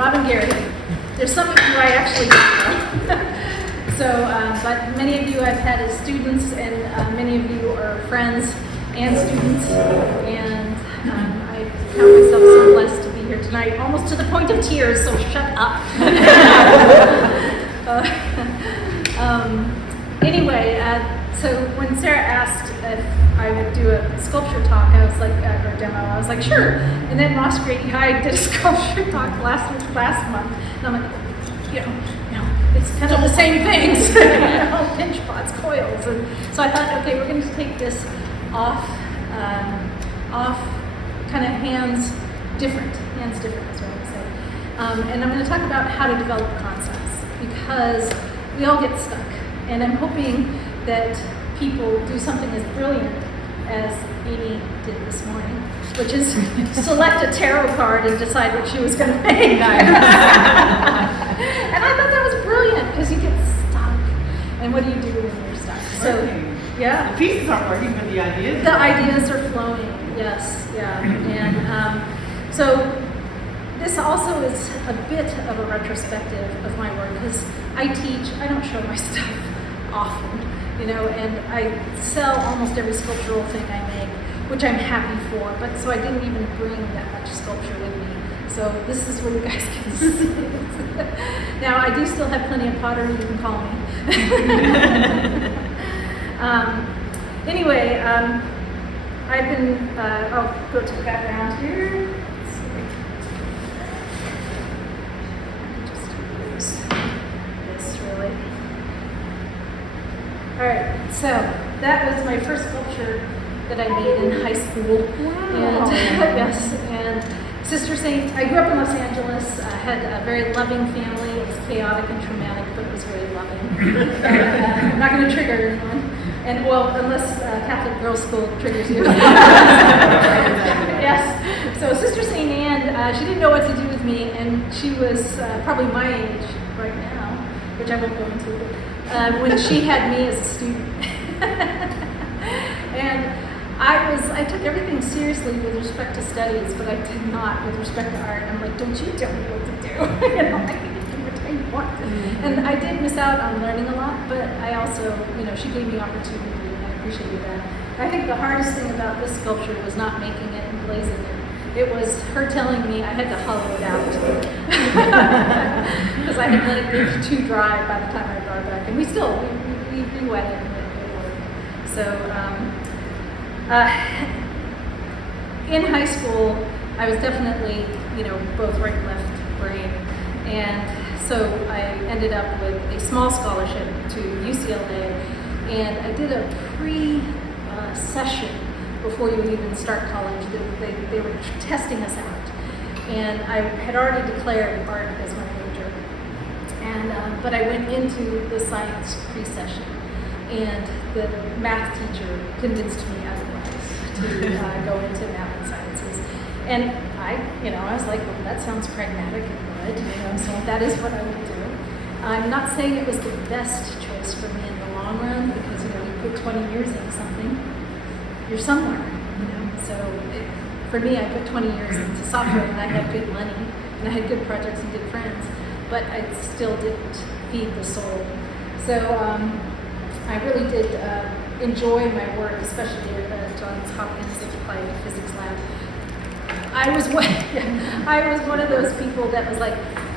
Rob and Gary. There's some of you I actually don't know. So, but many of you I've had as students, and many of you are friends and students, and I count myself so blessed to be here tonight, almost to the point of tears, so shut up. Anyway, so when Sarah asked if I would do a sculpture talk, I was like, or demo, I was like, sure. And then Ross Grady Hyde did a sculpture talk last month, and I'm like, you know, it's kind of the same things, pinch pots, coils, and so I thought, okay, we're going to take this off kind of hands different is what I would say, and I'm going to talk about how to develop concepts, because we all get stuck, and I'm hoping that people do something as brilliant as Amy did this morning, which is select a tarot card and decide what she was going to make. And I thought that was brilliant, because you get stuck. And what do you do when you're stuck? So, yeah. The pieces aren't working, but the ideas. The ideas are flowing. Yes, yeah. And so this also is a bit of a retrospective of my work, because I teach. I don't show my stuff often. And I sell almost every sculptural thing I make, which I'm happy for, but so I didn't even bring that much sculpture with me. So this is where you guys can see it. Now, I do still have plenty of pottery, you can call me. Anyway, I've been, I'll go to the background here. Let's see. I can just use this really. All right, so that was my first sculpture that I made in high school. Wow. And yes, and Sister Saint, I grew up in Los Angeles. I had a very loving family. It was chaotic and traumatic, but it was very loving. And, I'm not going to trigger anyone. And well, unless Catholic Girls' School triggers you. Yes. So Sister Saint Anne, she didn't know what to do with me, and she was probably my age right now, which I won't go into. When she had me as a student. And I took everything seriously with respect to studies, but I did not with respect to art. I'm like, don't you tell me what to do. I can do what I want. Mm-hmm. And I did miss out on learning a lot, but I also, she gave me opportunity, and I appreciated that. I think the hardest thing about this sculpture was not making it and glazing it. It was her telling me I had to hollow it out, because I had let it get too dry by the time I brought it back. And we re-wet it and it worked. So in high school, I was definitely, both right and left brain. And so I ended up with a small scholarship to UCLA, and I did a pre-session before you would even start college. They were testing us out, and I had already declared art as my major, and but I went into the science pre-session, and the math teacher convinced me otherwise to go into math and sciences, and I was like, well, that sounds pragmatic and good, so that is what I would do. I'm not saying it was the best choice for me in the long run, because you put 20 years into something, you're somewhere, So for me, I put 20 years into software, and I had good money, and I had good projects and good friends, but I still didn't feed the soul. So I really did enjoy my work, especially at Johns Hopkins Applied Physics Lab. I was one of those people that was like,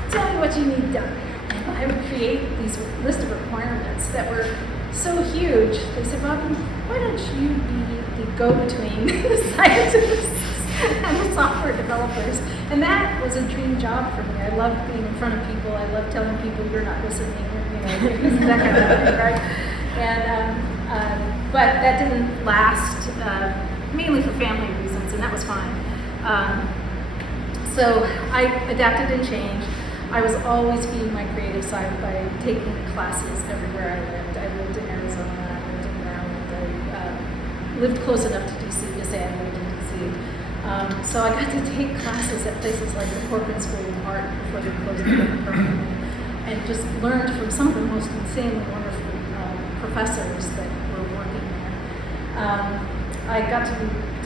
tell me what you need done. And I would create these list of requirements that were so huge. They said, Robin, why don't you be the go-between the scientists and the software developers? And that was a dream job for me. I loved being in front of people. I loved telling people you're not listening, that kind of thing, right? And but that didn't last, mainly for family reasons, and that was fine. So I adapted and changed. I was always feeding my creative side by taking classes everywhere I lived. I lived in Arizona, I lived in Maryland, I lived close enough to D.C. to say I lived in D.C. So I got to take classes at places like the Corcoran School of Art before they closed it permanently, and just learned from some of the most insanely wonderful professors that were working there. I got to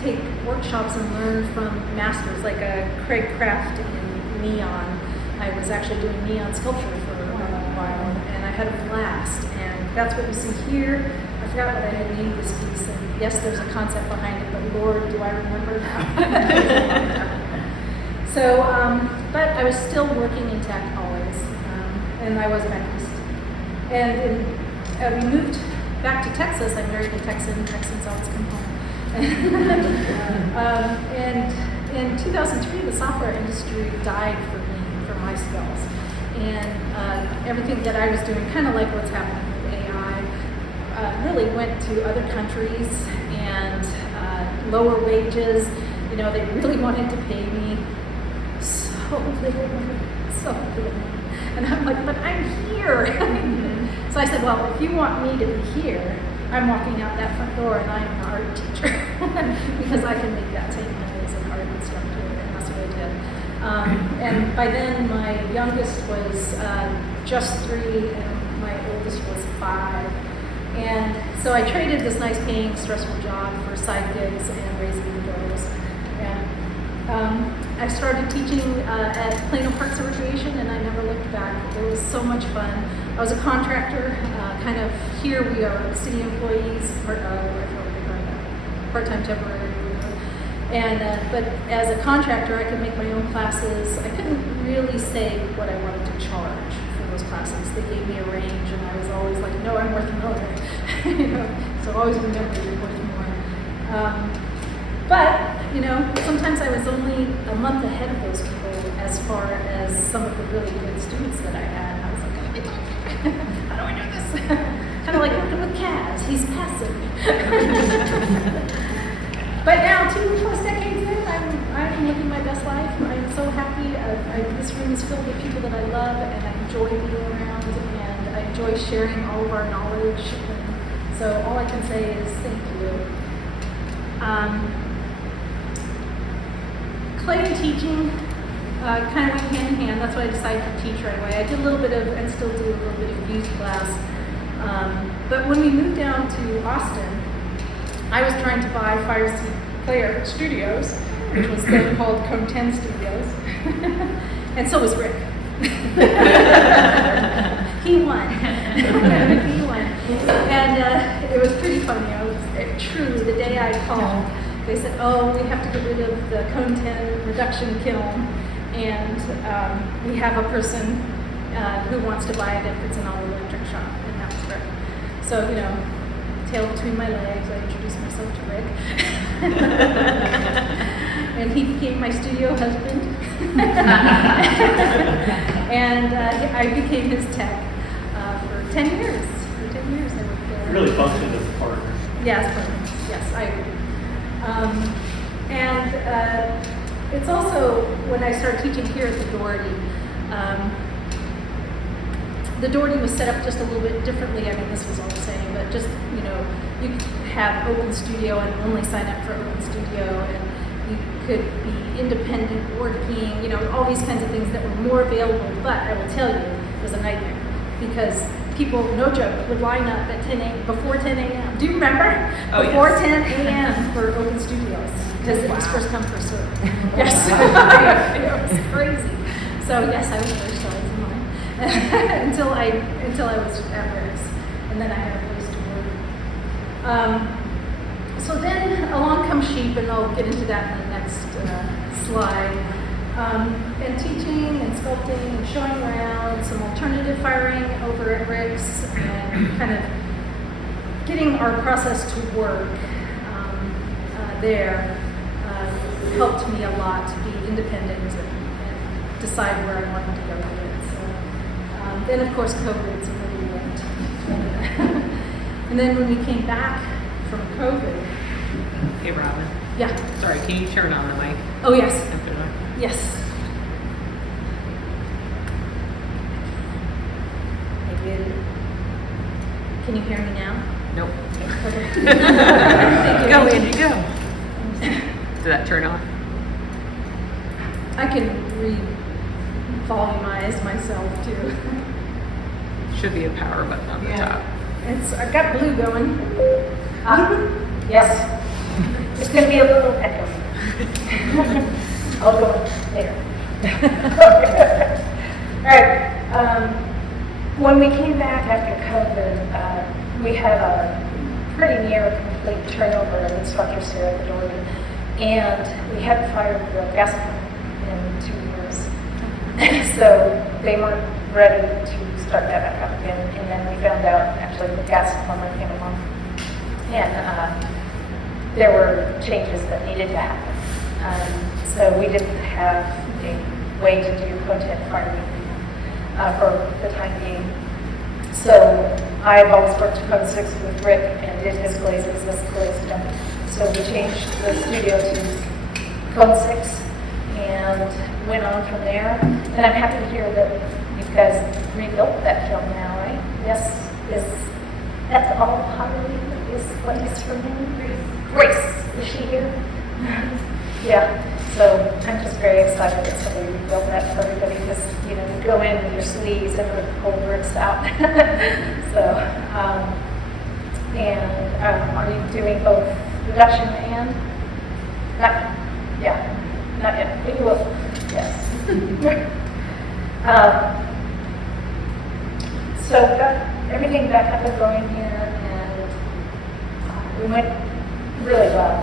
take workshops and learn from masters like Craig Kraft in neon. I I was actually doing neon sculpture for a while, and I had a blast. And that's what you see here. I forgot what I had named this piece, and yes, there's a concept behind it, but Lord, do I remember now? So, but I was still working in tech always, and I was back east. And we moved back to Texas. I married a Texan. Texans always come home. And in 2003, the software industry died for me, for my skills. And everything that I was doing, kind of like what's happening with AI, really went to other countries and lower wages. You know, they really wanted to pay me so little money, so little money. And I'm like, but I'm here. So I said, well, if you want me to be here, I'm walking out that front door and I'm an art teacher because I can make that same money as an art instructor, and that's what I did. And by then, my youngest was just 3 and my oldest was 5. And so I traded this nice paying, stressful job for side gigs and raising the girls. And I started teaching at Plano Parks and Recreation, and I never looked back. It was so much fun. I was a contractor, kind of here we are city employees, part-time temporary. And but as a contractor, I could make my own classes. I couldn't really say what I wanted to charge for those classes. They gave me a range, and I was always like, no, I'm worth more. You know, so always remember you're worth more. But you know, sometimes I was only a month ahead of those people as far as some of the really good students that I had. I was like, how do I do this? Kind of like working with Kaz. He's passive. But now, 2+ decades in, I'm living my best life. I'm so happy. This room is filled with people that I love, and I enjoy being around, and I enjoy sharing all of our knowledge. And so all I can say is thank you. Clay and teaching kind of went hand in hand. That's why I decided to teach right away. I did a little bit of, and still do a little bit of fuse class. But when we moved down to Austin, I was trying to buy Fireseed Clay Art Studios, which was then called Code 10 Studios, and so was Rick. He won. He won. And it was pretty funny. Truly, the day I called, they said, oh, we have to get rid of the Cone 10 reduction kiln, and we have a person who wants to buy it if it's an all-electric shop, and that was Rick. So, you know, tail between my legs, I introduced myself to Rick. And he became my studio husband. And I became his tech for 10 years. For 10 years I worked there. Really functioned as a partner. Yes, partners. Yes, I agree. And it's also, when I started teaching here at the Doherty, the Doherty was set up just a little bit differently. I mean, this was all the same, but just, you know, you could have Open Studio and only sign up for Open Studio, and you could be independent working, you know, all these kinds of things that were more available. But I will tell you, it was a nightmare because people, no joke, would line up at 10 a.m. before 10 a.m. Do you remember? Oh, before yes. 10 a.m. for Open Studios because it was first come, first serve. Yes, it was crazy. So yes, I was first always in line until I was at Rick's, and then I had a place to work. So then along comes sheep, and I'll get into that in the next slide. And teaching and sculpting and showing around, some alternative firing over at Rick's, and kind of getting our process to work there helped me a lot to be independent and decide where I wanted to go with it. So, then of course COVID, so nobody went. And then when we came back from COVID. Hey, Robin. Yeah. Sorry, can you turn on the mic? Oh yes. And put it on? Yes. I did. Can you hear me now? Nope. Okay. Go, Angie, go. Did that turn on? I can re-volumize myself too. Should be a power button on the top. I've got blue going. Yes. It's going to be a little echo. I'll go there. when we came back after COVID, we had a pretty near complete turnover of instructors here at the Dorgan, and we hadn't fired the gas pump in 2 years. So they weren't ready to start that back up again, and then we found out actually the gas plumber came along, and there were changes that needed to happen. So we didn't have a way to do content firing for the time being. So I've always worked Code 6 with Rick and did his glazes, this glazed them. So we changed the studio to Code 6 and went on from there. And I'm happy to hear that you guys rebuilt that film now, right? Yes. Is that all Holly is what is her name? Grace. Is she here? Yeah. So I'm just very excited that somebody rebuilt that for everybody because, you know, you go in with your sleeves and the whole bricks out. So, are you doing both production and? Not, yeah, not yet. But you will. Yes. So got everything back up and going here, and we went really well.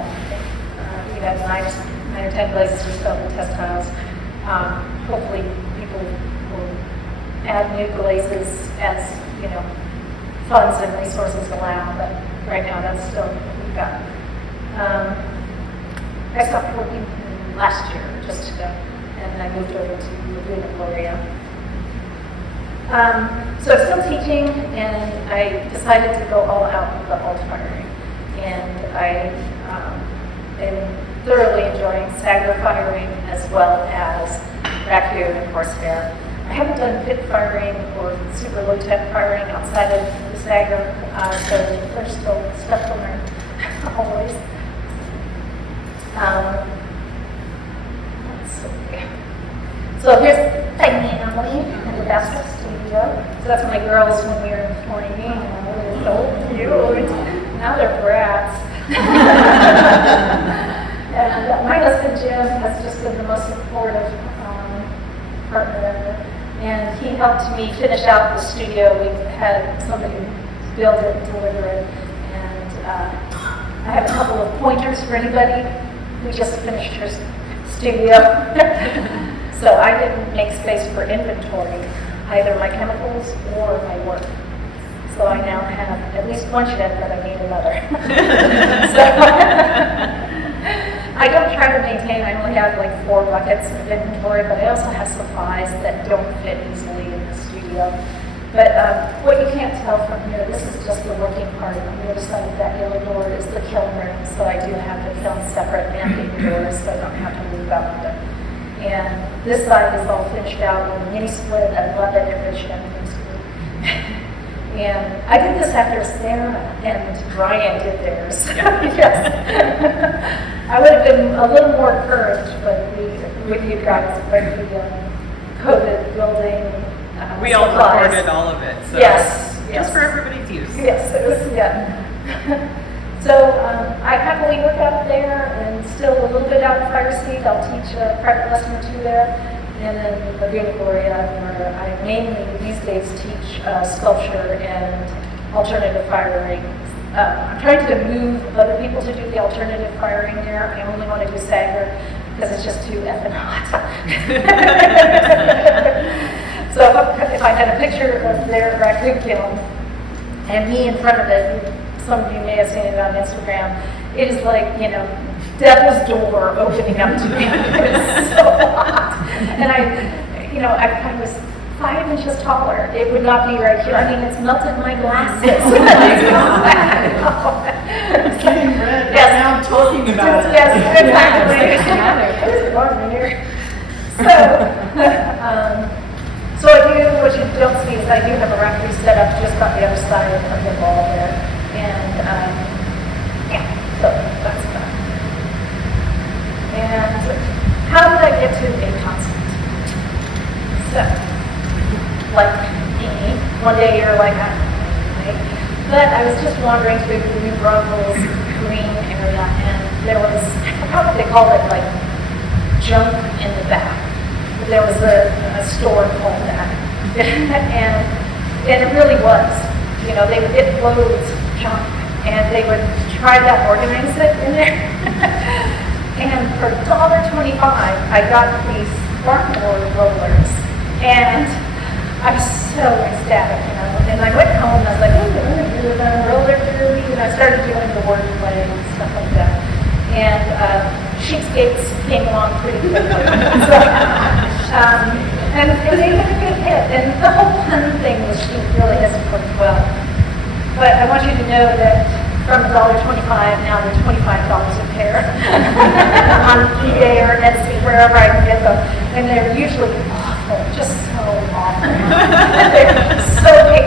We had 9 or 10 glazes just built the test tiles. Hopefully people will add new glazes as, you know, funds and resources allow, but right now that's still what we've got. I stopped working last year, just and I moved over to Laguna Gloria. So I'm still teaching, and I decided to go all out with the alt firing, and I am thoroughly enjoying saggar firing as well as raku and horsehair. I haven't done pit firing or super low tech firing outside of the saggar, so there's still stuff to learn always. Let's see. So here's Tiny Emily in the Bastrop studio. So that's my girls when we were in 20, they're so cute. Now they're brats. And my husband Jim has just been the most supportive partner ever. And he helped me finish out the studio. We had somebody build it and deliver it. And I have a couple of pointers for anybody who just finished her studio. So I didn't make space for inventory, either my chemicals or my work. So I now have at least one shed that I need another. So I don't try to maintain, I only have like 4 buckets of inventory, but I also have supplies that don't fit easily in the studio. But what you can't tell from here, this is just the working part. On the other side of that yellow door is the kiln room, so I do have the kiln separate and indoors, so I don't have to move out of it. And this side is all finished out with a mini split. I love it, everybody should have a mini split. And I did this after Sarah and Brian did theirs. Yes. I would have been a little more encouraged, but with you guys, with the COVID building. We all recorded all of it, so yes, just for everybody's use. Yes, it was, yeah. So I happily work out there and still a little bit out of Fireseed. I'll teach a private lesson or 2 there. And then Laguna Gloria, where I mainly these days teach sculpture and alternative firing. I'm trying to move other people to do the alternative firing there. I only want to do saggar because it's just too effing hot. So if I had a picture of their raku kiln and me in front of it, some of you may have seen it on Instagram, it is like, you know, devil's door opening up to me. It's so hot. And I kind of was 5 inches taller. It would not be right here. I mean, it's melted my glasses. It's getting red. Yes. Now I'm talking about it. Yes, exactly. It is warm in here. So I do, what you don't see is I do have a raku set up just on the other side of the wall there. And yeah, so that's that. And how did I get to a concept? So, like me, one day you're like, right? But I was just wandering through the New Braunfels green area, and there was, I forgot what they called it, like junk in the back. There was a store called that. And And it really was. You know, they would get loads of junk, and they would try to organize it in there. And for $1.25, I got these barkboard rollers, and I was so ecstatic, you know. And I went home, and I was like, oh, I'm going to do the roller derby, and I started doing the wordplay and stuff like that. And sheepskates came along pretty quickly. So, and they had a good hit, and the whole pun thing was really has worked well. But I want you to know that from $1.25 now they're $25 a pair on eBay or Etsy, wherever I can get them. And they're usually awful, just so awful. They're so big.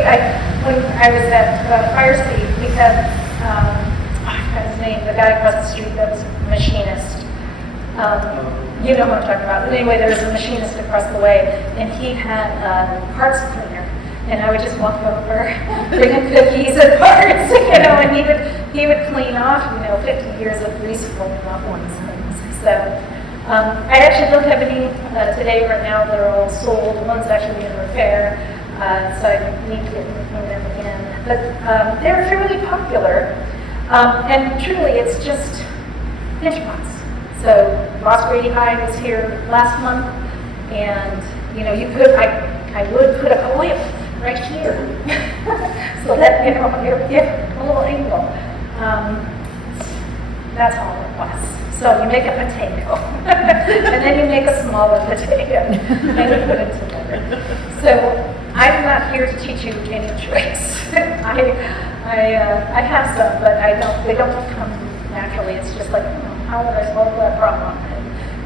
When I was at Fireseed, we had, I forgot his name, the guy across the street that was a machinist. You know what I'm talking about. But anyway, there was a machinist across the way, and he had a parts cleaner. And I would just walk over, bring him cookies and parts, you know, and he would clean off, 50 years of grease floating off one's things. So I actually don't have any today right now. They're all sold. One's actually in repair, so I need to get them again. But they're fairly popular, and truly it's just pinch pots. So Ross Brady High was here last month, and you could, I would put a coil right here, so that you get a little angle. That's all it was. So you make a potato, and then you make a smaller potato, and you put it together. So I'm not here to teach you any tricks. I have some, but they don't come naturally. It's just like, how would I solve that problem?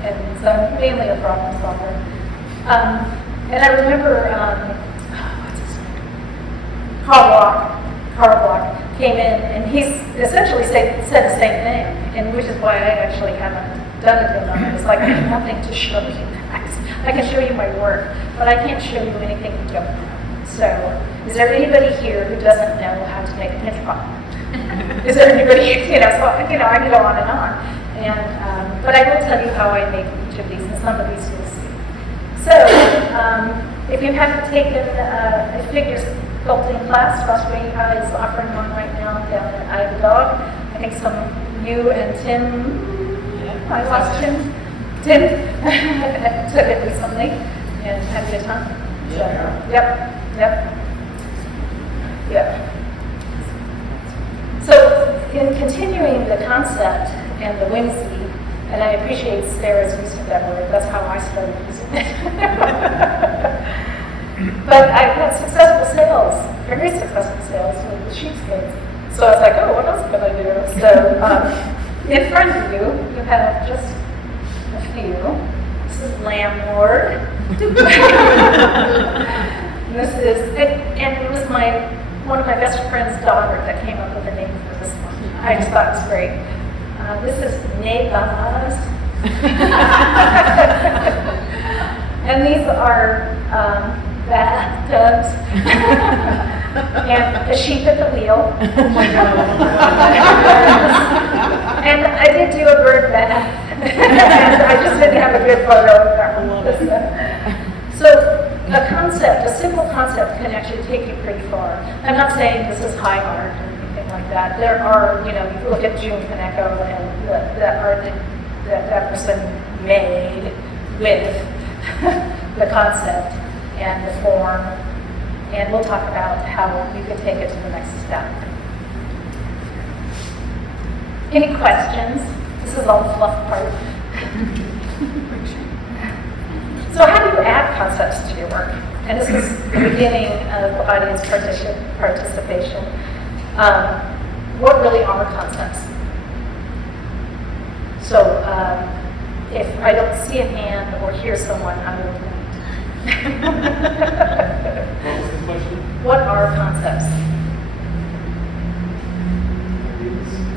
And so I'm mainly a problem solver. And I remember, Carl Block came in, and he essentially said the same thing, and which is why I actually haven't done it on it. It's like, I have nothing to show you guys. I can show you my work, but I can't show you anything you don't know. So, is there anybody here who doesn't know how to make a pinch pot? Is there anybody, so, I can go on and on. And, but I will tell you how I make each of these, and some of these you'll see. So, if you haven't taken a figure sculpting class, Ross Brady High is offering one right now down at I Have a Dog. I think some of you and Tim, I lost Tim. Tim took it recently and had a good time. So, yep. So, in continuing the concept and the whimsy, and I appreciate Sarah's use of that word, that's how I started using it. But I've had successful sales, very successful sales with the sheepskates. So I was like, oh, what else can I do? So in front of you, you have just a few. This is Landlord. This is, and it was one of my best friend's daughter that came up with the name for this one. I just thought it was great. This is Negas. And these are bathtubs. And the sheep at the wheel. Oh my God. And I did do a bird bath. And I just didn't have a good photo of that. So a concept, a simple concept can actually take you pretty far. I'm not saying this is high art or anything like that. There are, you look at June Kaneko and the art that person made with the concept and the form, and we'll talk about how you can take it to the next step. Any questions? This is all the fluff part. So how do you add concepts to your work? And this is the beginning of audience participation. What really are concepts? So if I don't see a hand or hear someone, I will point. What was the question? What are concepts?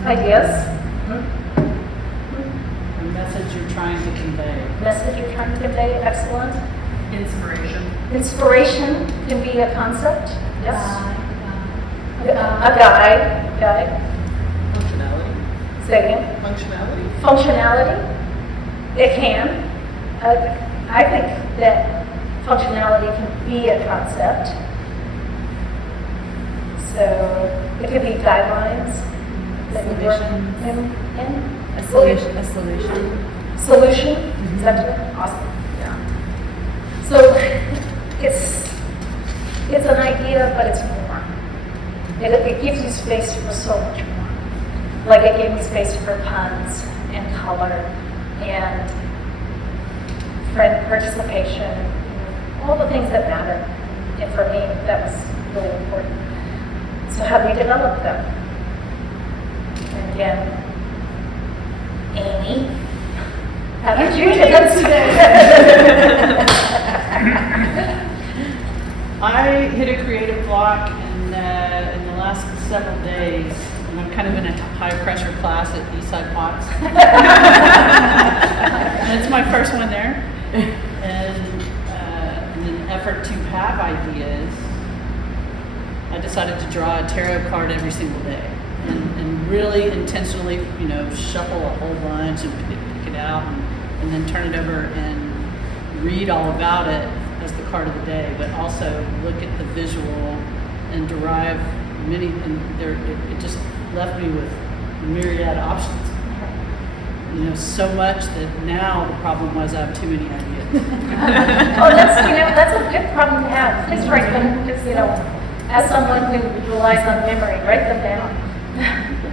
Ideas? The message you're trying to convey. Message you're trying to convey, excellent. Inspiration. Inspiration can be a concept, yes. A guide. Functionality. Say again. Functionality. Functionality, it can. I think that functionality can be a concept. So it could be guidelines that you work in. A solution. Solution? Is that it? Awesome. Yeah. So it's an idea, but it's more. It gives you space for so much more. Like it gave me space for puns and color and friend participation, all the things that matter. And for me, that was really important. So how do we develop them? And again, Amy, how did you do this? I hit a creative block in the last several days, and I'm kind of in a high pressure class at Eastside Potts. And it's my first one there. And in an effort to have ideas, I decided to draw a tarot card every single day. And really intentionally, shuffle a whole bunch and pick it out and then turn it over and read all about it as the card of the day, but also look at the visual and derive many, it just left me with myriad options. So much that now the problem was I have too many ideas. Oh, that's a good problem to have. Please write them, because, as someone who relies on memory, write them down.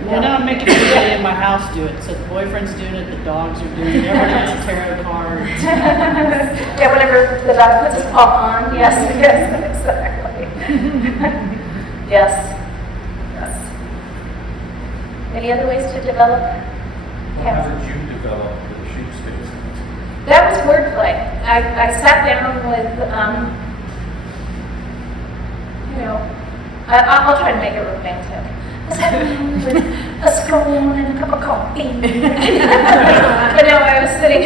Well, now I'm making everybody in my house do it. So the boyfriend's doing it, the dogs are doing it, everybody has tarot cards. Yeah, whenever the dog puts his paw on, yes, exactly. Yes. Any other ways to develop? How did you develop the sheep space? That was wordplay. I sat down with, I'll try to make it romantic. I sat down with a scone and a cup of coffee. But no, I was sitting,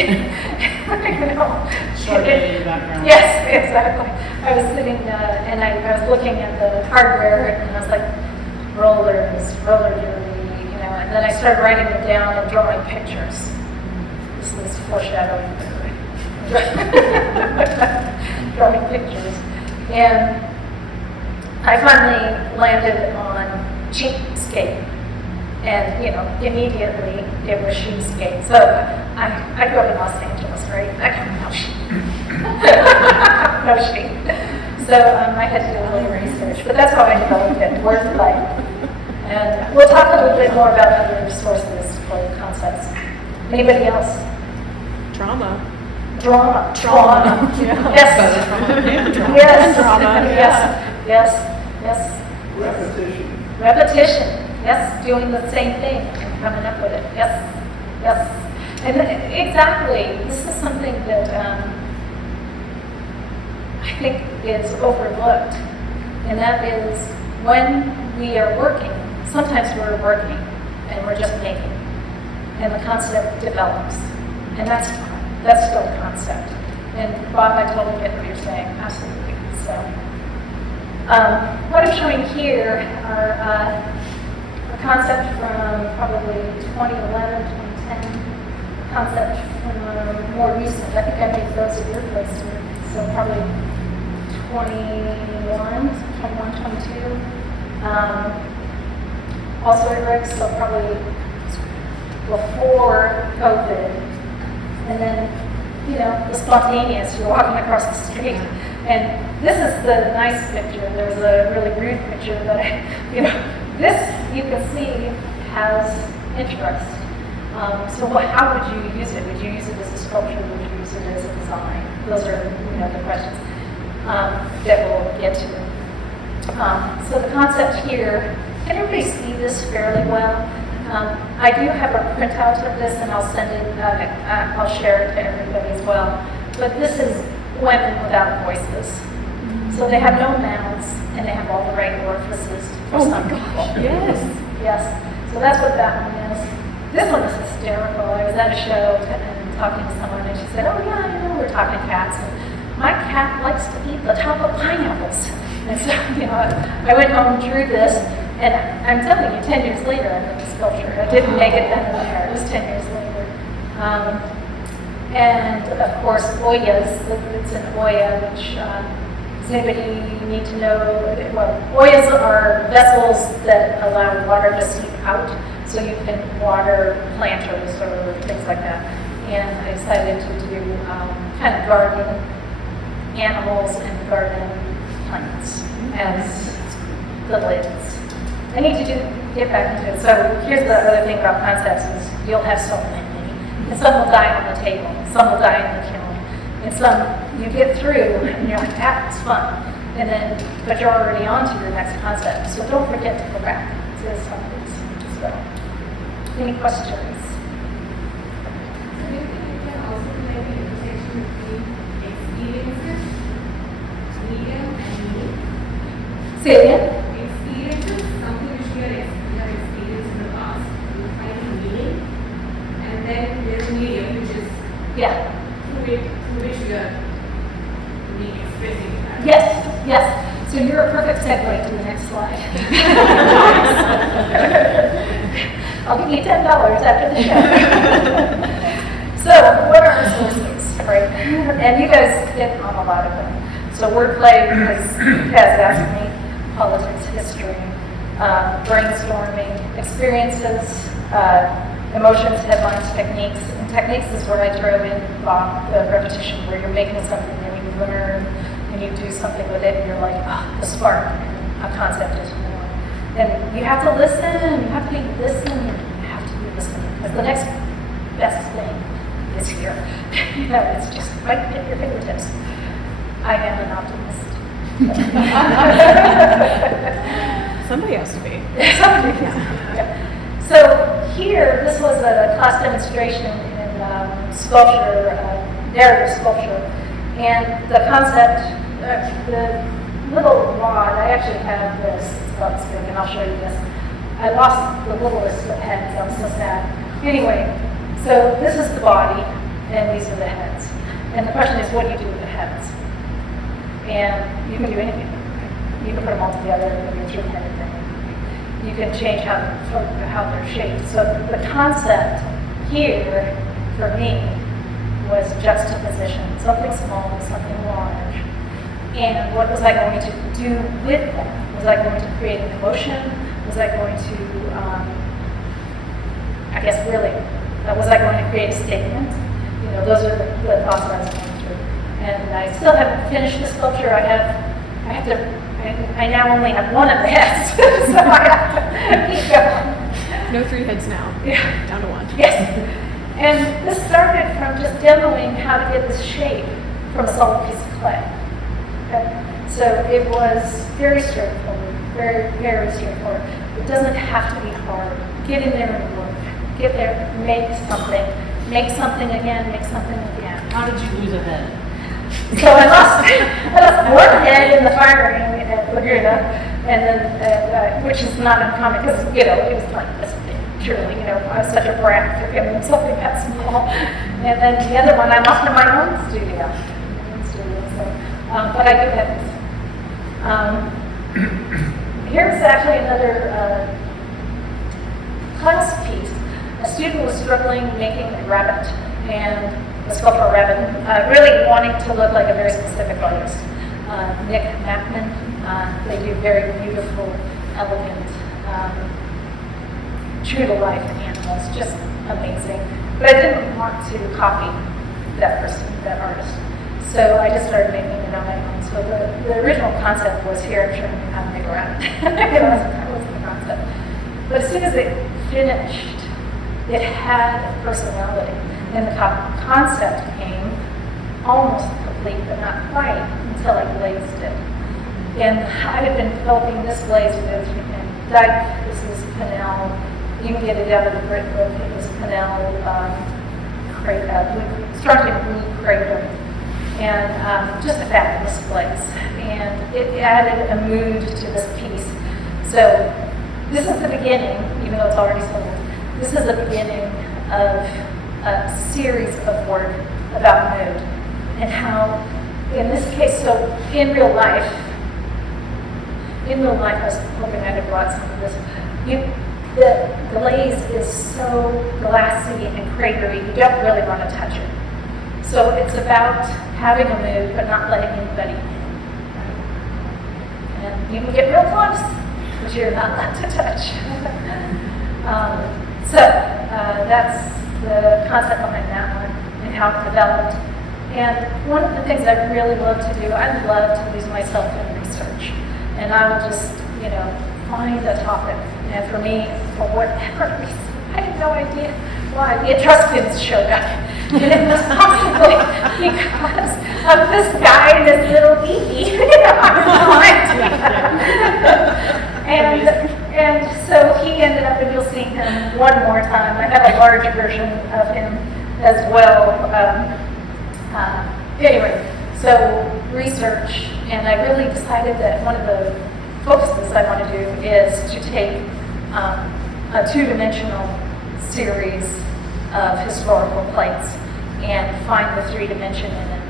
Chardonnay in the background. Yes, exactly. I was sitting and I was looking at the hardware and I was like, roller derby, and then I started writing them down and drawing pictures. This is foreshadowing. Drawing pictures. And I finally landed on cheapskate. And, immediately it was sheepskate. So I grew up in Los Angeles, right? I don't know sheep. No sheep. So I had to do a little research. But that's how I developed it, wordplay. And we'll talk a little bit more about other sources for the concepts. Anybody else? Drama. Drama. Yeah. Yes. Yes. Drama. Yes. Repetition. Yes. Doing the same thing and coming up with it. Yes. And exactly. This is something that I think is overlooked, and that is when we are working. Sometimes we're working and we're just making, and the concept develops, and that's still a concept. And Bob, I totally get what you're saying, absolutely. So, what I'm showing here are a concept from probably 2011, 2010, a concept from more recent. I think I made those at your place too, so probably 21, 22. Also at Rick's, so probably before COVID. And then, the spontaneous, you're walking across the street. And this is the nice picture. There's a really rude picture that, this you can see has interest. So how would you use it? Would you use it as a sculpture? Would you use it as a design? Those are, the questions that we'll get to. So the concept here, can everybody see this fairly well? I do have a printout of this, and I'll send it. I'll share it to everybody as well. But this is women without voices, so they have no mouths, and they have all the right orifices for some people. Yes. So that's what that one is. This one is hysterical. I was at a show and talking to someone, and she said, "Oh yeah, we're talking cats. And my cat likes to eat the top of pineapples." And so, I went home, drew this, and I'm telling you, 10 years later, I made the sculpture. I didn't make it then and there. It was 10 years later. And of course, Oyas. It's an Oya, which Does anybody need to know? Well, oyas are vessels that allow water to seep out, so you can water planters or things like that. And I decided to do kind of garden animals and garden plants as the lids. I need to get back into it. So here's the other thing about concepts is you'll have so many. And some will die on the table, some will die in the kiln, and some you get through and you're like, that was fun. And then, but you're already on to your next concept. So don't forget to go back to some of these. So, any questions? Say it again? Experiences, something which you have experienced in the past, you find a meaning, and then there's a medium which is Yeah. through which you are expressing that. Yes, yes. So you're a perfect segue to the next slide. I'll give you $10 after the show. So what are our sources, right? And you guys hit on a lot of them. So wordplay has asked me, politics, history, brainstorming, experiences, emotions, headlines, techniques. And techniques is where I throw in the repetition, where you're making something and you learn and you do something with it and you're like, oh, the spark, and a concept is born. And you have to listen, you have to be listening, you have to be listening. Because the next best thing is here. You know, it's just right at your fingertips. I am an optimist. Somebody has to be. Yeah. So here, this was a class demonstration in sculpture, narrative sculpture, and the concept, the little rod. I actually have this. It's about this big, and I'll show you this. I lost the littlest of heads. I'm so sad. Anyway, so this is the body, and these are the heads. And the question is, what do you do with the heads? And you can do anything. You can put them all together and make a three-headed thing. You can change how they're shaped. So the concept here, for me, was juxtaposition. Something small with something large. And what was I going to do with that? Was I going to create an emotion? Was I going to, was I going to create a statement? You know, those are the thoughts that I was going through. And I still haven't finished the sculpture. I now only have one of the heads, so I have to keep going. No 3 heads now. Yeah. Down to 1. Yes. And this started from just demoing how to get this shape from a solid piece of clay. Okay? So it was very straightforward, very, very straightforward. It doesn't have to be hard. Get in there and work. Get there, make something again, make something again. How did you lose a head? So I lost one head in the firing at Laguna, and then which is not uncommon because it was like this big. Truly, I was such a brat for giving something that small. And then the other one I lost in my own studio. But I do have this. Here's actually another class piece. A student was struggling making a rabbit and a sculptural rabbit, really wanting to look like a very specific artist. Nick Mackman, they do very beautiful, elegant, true-to-life animals, just amazing. But I didn't want to copy that person, that artist. So I just started making it on my own. So the original concept was here, I'm showing you how to make a rabbit. That was the concept. But as soon as it finished, it had a personality. And the concept came almost complete, but not quite, until I glazed it. And I had been developing this glaze with Dyke. This is Pinnell. You can get it out of the Brit book. It was Pinnell, starting blue crater. And just a fabulous glaze. And it added a mood to this piece. So this is the beginning, even though it's already sold. This is the beginning of a series of work about mood and how, in this case, so in real life, I was hoping I'd have brought some of this. The glaze is so glassy and cratery, you don't really want to touch it. So it's about having a mood, but not letting anybody in. you can get real close, but you're not allowed to touch. That's the concept behind that one and how it developed. And one of the things I really love to do, I love to lose myself in research. And I will just, find a topic. And for me, for whatever reason, I had no idea why the Etruscans showed up. And it was possibly because of this guy and this little baby. I have no idea. And so he ended up, and you'll see him one more time. I have a large version of him as well. Anyway, so research, and I really decided that one of the focuses I want to do is to take a two-dimensional series of historical plates and find the three-dimension in it.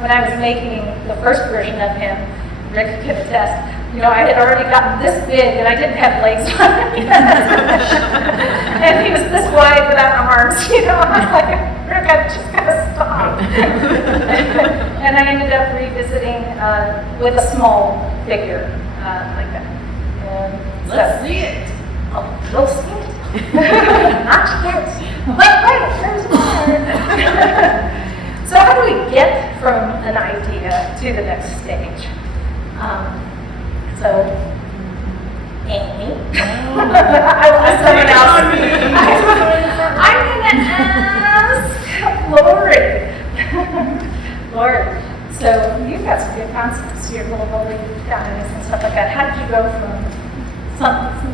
When I was making the first version of him, Rick could attest, I had already gotten this big and I didn't have legs on it. And he was this wide without arms, I was like, Rick, I've just got to stop. And I ended up revisiting with a small figure like that. And Let's see it. Oh, you'll see it. Not yet. Wait, there's more. So how do we get from an idea to the next stage? So, Amy. I will ask someone else. I'm going to ask Lori. Lori, so you've got some good concepts. Your little bowling guys and stuff like that. How did you go from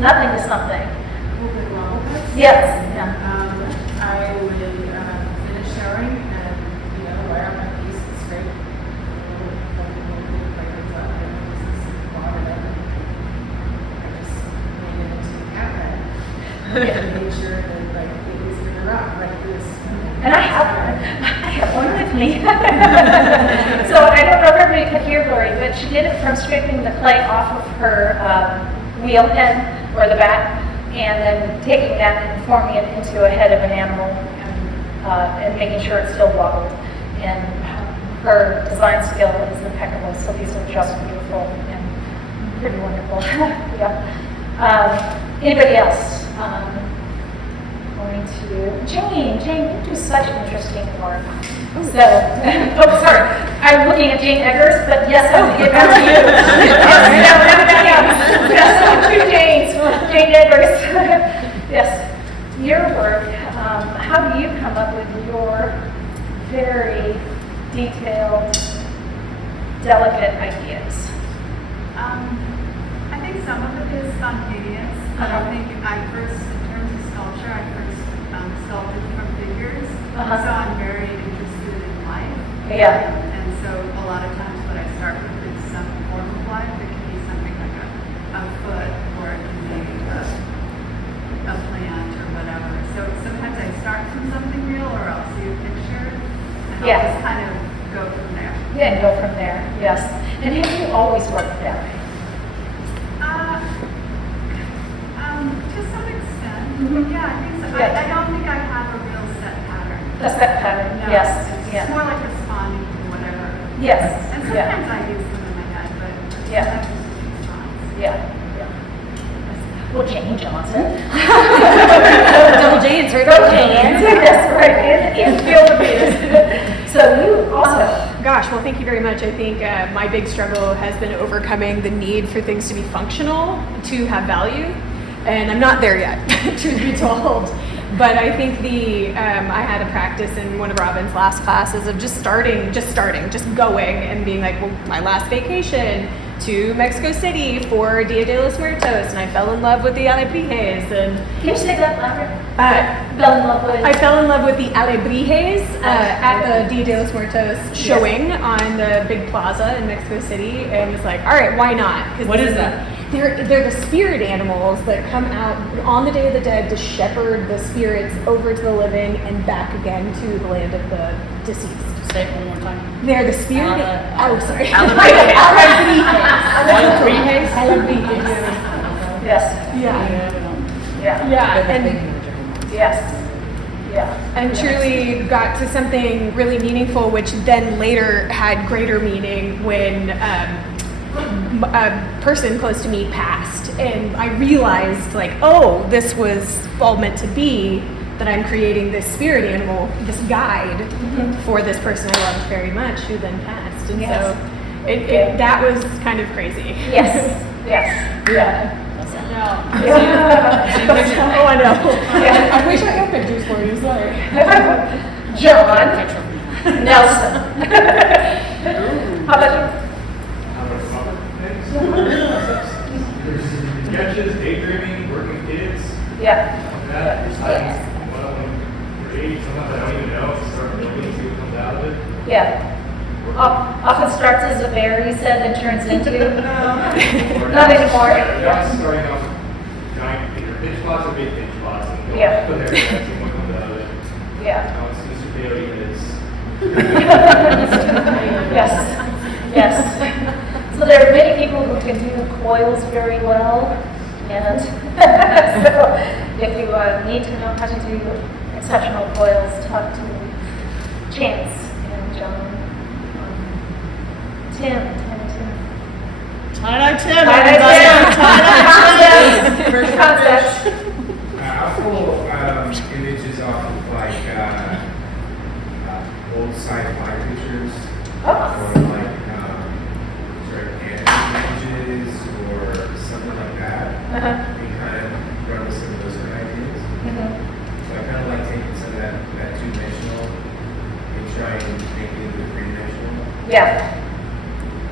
nothing to something? Open level cuts. Yes. Yeah. I would finish showering and, wire my piece and scrape a little fibers up and just water it up. I just made it into a cabinet. And made sure that it was gonna rock like this. And I have one with me. So I don't know if everybody could hear Lori, but she did it from scraping the clay off of her wheel head or the back, and then taking that and forming it into a head of an animal and making sure it's still wobbled. And her design skill is impeccable, so these are just beautiful and pretty wonderful. Yeah. Anybody else? Going to Jane. Jane, you do such interesting work. So, sorry. I'm looking at Jane Eggers, but yes, I will get back to you. Yes, two Janes. Jane Eggers. Yes, your work. How do you come up with your very detailed, delicate ideas? I think some of it is spontaneous. I think in terms of sculpture, I first sculpted from figures. So I'm very interested in life. Yeah. And so a lot of times what I start with is some form of life. It can be something like a foot, or it can be a plant or whatever. So sometimes I start from something real, or I'll see a picture, and I'll just kind of go from there. Yeah, and go from there. Yes. And have you always worked that way? To some extent. Mhm. Yeah, I think so. Yeah. I don't think I have a real set pattern. A set pattern. No, Yes. It's Yeah. more like responding to whatever. Yes. And Yeah. sometimes I use them in my head, but Yeah. sometimes it's just response. Yeah. Well, Jane Johnson. Double Jane's right Double Jane's. That's right. In Field of Views. So you also. Gosh, well, thank you very much. I think my big struggle has been overcoming the need for things to be functional, to have value, and I'm not there yet, truth be told. But I think I had a practice in one of Robin's last classes of just starting, just going and being like, well, my last vacation to Mexico City for Dia de los Muertos, and I fell in love with the alebrijes. And Can you say that louder? fell in love with the alebrijes at the Dia de los Muertos showing on the big plaza in Mexico City, and was like, all right, why not? What is that? They're the spirit animals that come out on the Day of the Dead to shepherd the spirits over to the living and back again to the land of the deceased. Say it one more time. They're the spirit. Sorry. Alebrijes. Alebrijes. Alebrijes. Yes. Yeah. Yeah. Yeah. And Yes. Yeah. and truly got to something really meaningful, which then later had greater meaning when a person close to me passed, and I realized, like, oh, this was all meant to be, that I'm creating this spirit animal, this guide for this person I loved very much who then passed. And Yes. so that was kind of crazy. Yes, yes, yeah. Now, Oh, I know. Yeah. I wish I had pictures for you, sorry. John Nelson. How about you? Sketches, daydreaming, working kids, Yeah. that, deciding what I want to create, sometimes I don't even know, start building, see what comes out of it. Yeah. Often starts as a bear, you said, and turns into. Not anymore. Yeah, starting off giant, either pitch pots or big pitch pots, and go Yeah. put there, and see what comes out of it. Yeah. Now it's Mr. Bailey is. Yes, yes. So there are many people who can do coils very well, and so if you need to know how to do exceptional coils, talk to Chance and John. Tim. Tie-dye Tim, Tie-dye everybody. Tim. Concepts. I'll pull images off of like old sci-fi pictures, Oh. or like sort of anime images or something like that, Uh-huh. and kind of run with some of those kind of ideas. Mhm. So I kind of like taking some of that two-dimensional and trying to make it into three-dimensional, Yeah.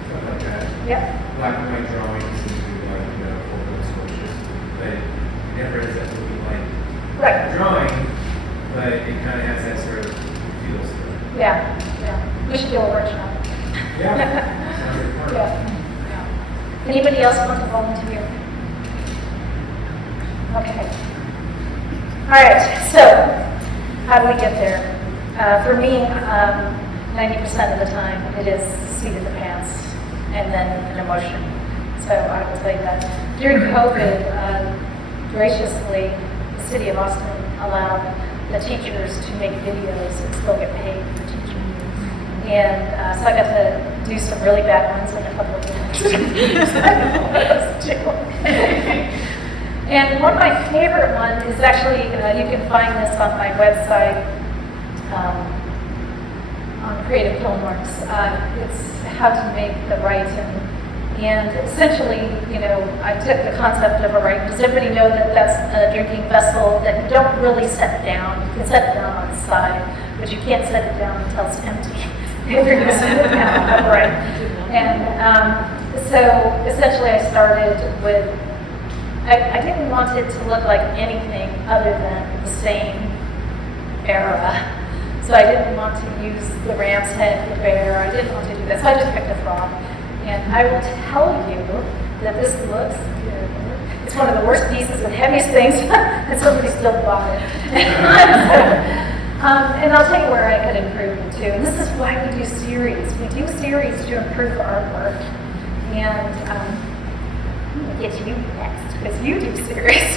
stuff like that. Yep. Black and white drawings into like full-blown sculptures, but it never ends up looking like Right. a drawing, but it kind of has that sort of feel to it. Yeah. Yeah. We should do a workshop. Yeah. Sounds like fun. Yeah. Anybody else want to volunteer? Okay. All right, so how do we get there? For me, 90% of the time, it is seat of the pants and then an emotion. So I will tell you that. During COVID, graciously, the city of Austin allowed the teachers to make videos and still get paid for teaching. And so I got to do some really bad ones in a couple of minutes. And one of my favorite ones is actually, you can find this on my website, on Creative Kilnworks. It's how to make the right, and essentially, I took the concept of a right. Does everybody know that that's a drinking vessel that you don't really set down? You can set it down on its side, but you can't set it down until it's empty. If you're going to set it down upright. And so essentially I started with, I didn't want it to look like anything other than the same era. So I didn't want to use the ram's head, the bear. I didn't want to do that. So I just picked a frog. And I will tell you that this looks good. It's one of the worst pieces, the heaviest things, and somebody still bought it. And I'll tell you where I could improve it too. And this is why we do series. We do series to improve artwork. And I'm going to get you next because you do series.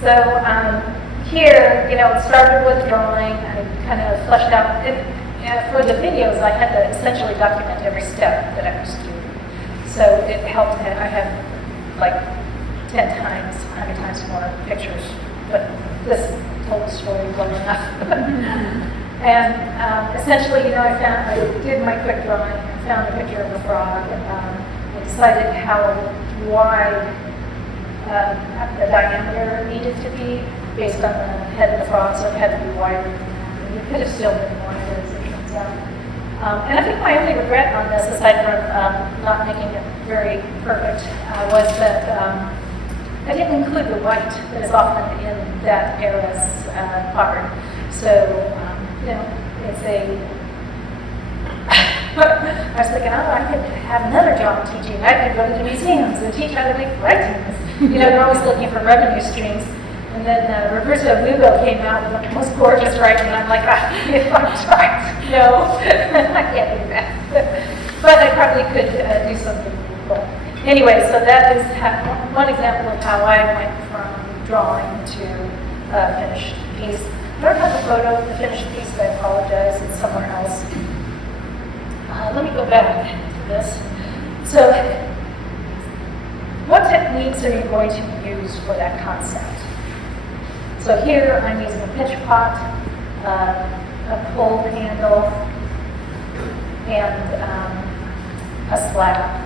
So here, it started with drawing. I kind of fleshed out it. For the videos, I had to essentially document every step that I was doing. So it helped that I had like 10 times, 100 times more pictures. But this told the story well enough. And essentially, I did my quick drawing. I found a picture of a frog. I decided how wide the diameter needed to be based on the head of the frog, so it had to be wider than that. And it could have still been wider, as it turns out. And I think my only regret on this, aside from not making it very perfect, was that I didn't include the white that is often in that era's art. So, it's a. I was thinking, I could have another job teaching. I could go to the museums and teach how to make writings. You're always looking for revenue streams. And then Roberto Lugo came out with the most gorgeous writing, and I'm like, I'm trying. No, I can't do that. But I probably could do something cool. Anyway, so that is one example of how I went from drawing to finished piece. I don't have a photo of the finished piece, I apologize, it's somewhere else. Let me go back to this. So, what techniques are you going to use for that concept? So here I'm using a pitch pot, a pull handle, and a slab.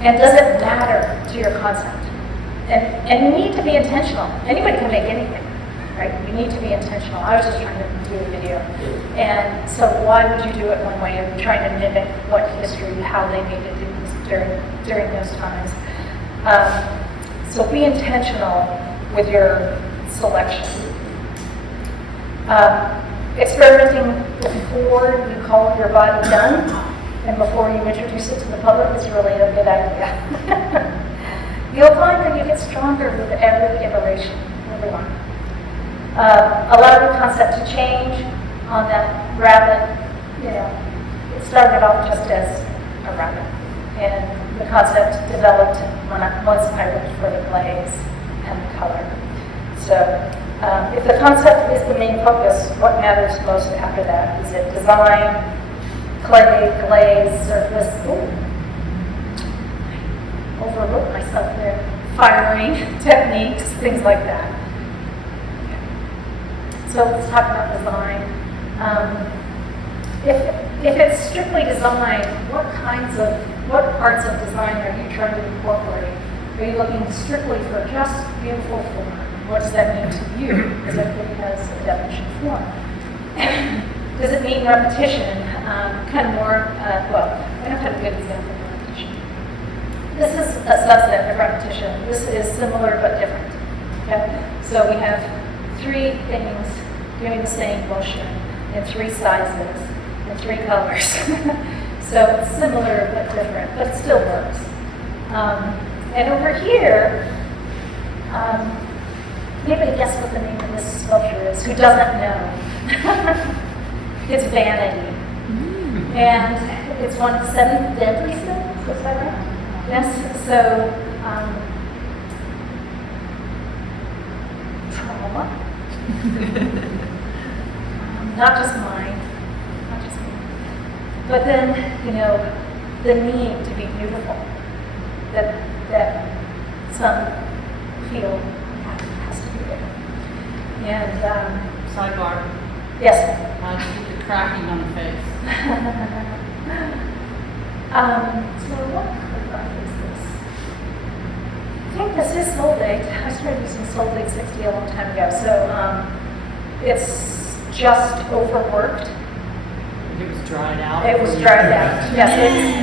And does it matter to your concept? And you need to be intentional. Anybody can make anything, right? You need to be intentional. I was just trying to do a video. And so why would you do it one way? You're trying to mimic what history, how they made it during those times. So be intentional with your selection. Experimenting before you call your body done and before you introduce it to the public is really a good idea. You'll find that you get stronger with every iteration, everyone. Allow the concept to change on that rabbit. It started off just as a rabbit, and the concept developed once I looked for the glaze and the color. So if the concept is the main focus, what matters most after that? Is it design, clay, glaze, surface? Overlooked myself there. Firing techniques, things like that. So let's talk about design. If it's strictly design, what parts of design are you trying to incorporate? Are you looking strictly for just beautiful form? What does that mean to you? Because everybody has a definition of form. Does it mean repetition? Kind of more, I don't have a good example of repetition. This is a subset of repetition. This is similar but different. Okay? So we have 3 things doing the same motion in 3 sizes and 3 colors. So it's similar but different, but it still works. And over here, anybody guess what the name of this sculpture is? Who doesn't know? It's vanity. And it's one of the 7 deadly sins, was that right? Yes, so trauma, not just mine, but then, the need to be beautiful, that some feel has to be there. And, Sidebar. yes. How'd you get the cracking on the face? So what color is this? I think this is Solvate. I started using Solvate 60 a long time ago. So it's just overworked. It was dried out. It was dried out. Yes.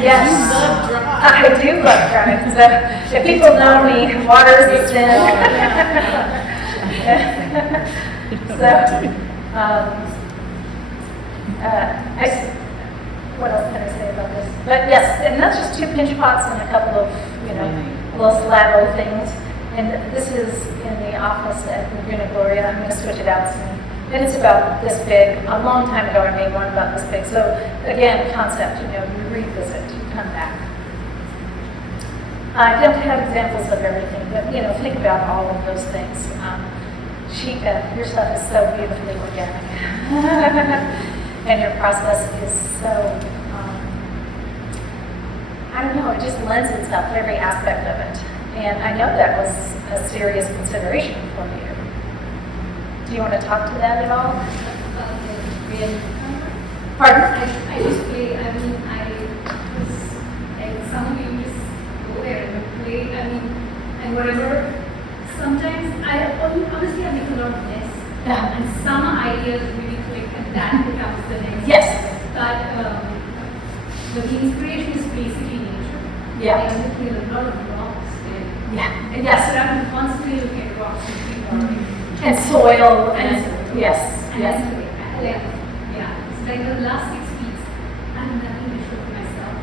You love dry. I do love dry. So if people know me, water is sin. What else can I say about this? But yes, and that's just 2 pinch pots and a couple of, little slab things. And this is in the office at Laguna Gloria. I'm going to switch it out soon. And it's about this big. A long time ago, I made one about this big. So again, concept, you revisit, you come back. I don't have examples of everything, but think about all of those things. Chica, your stuff is so beautifully organic. And your process is so, I don't know, it just lends itself to every aspect of it. And I know that was a serious consideration for you. Do you want to talk to that at all? Pardon? I just play, some of you just go there and play, and whatever. Sometimes, honestly, I make a lot of mess. And some ideas really click, and that becomes the next. Yes. But the inspiration is basically nature. Yeah. I'm looking at a lot of rocks. Yeah. And Yes. so I'm constantly looking at rocks and people. And soil and soil. yes. And Yes. it's like the last 6 weeks, I have nothing to show for myself.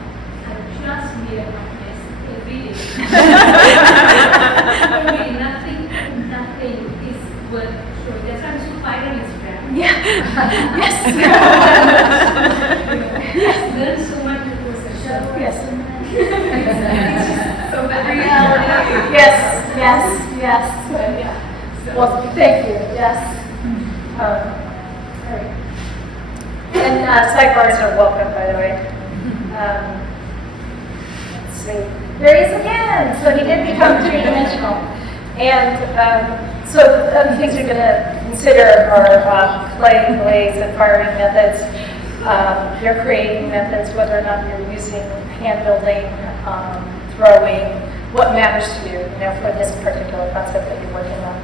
I just made a hot mess every day. Nothing is worth showing. That's why I'm so fired on Instagram. Yeah. Yes. Yes. Learn so much before session. Yes. It's just so bad. Reality. Yes. But yeah. So. Well, thank you. Yes. All right. And sidebars are welcome, by the way. see, there he is again. So he did become three-dimensional. And so the other things you're going to consider are clay, glaze, and firing methods, your creating methods, whether or not you're using hand building, throwing, what matters to you, for this particular concept that you're working on.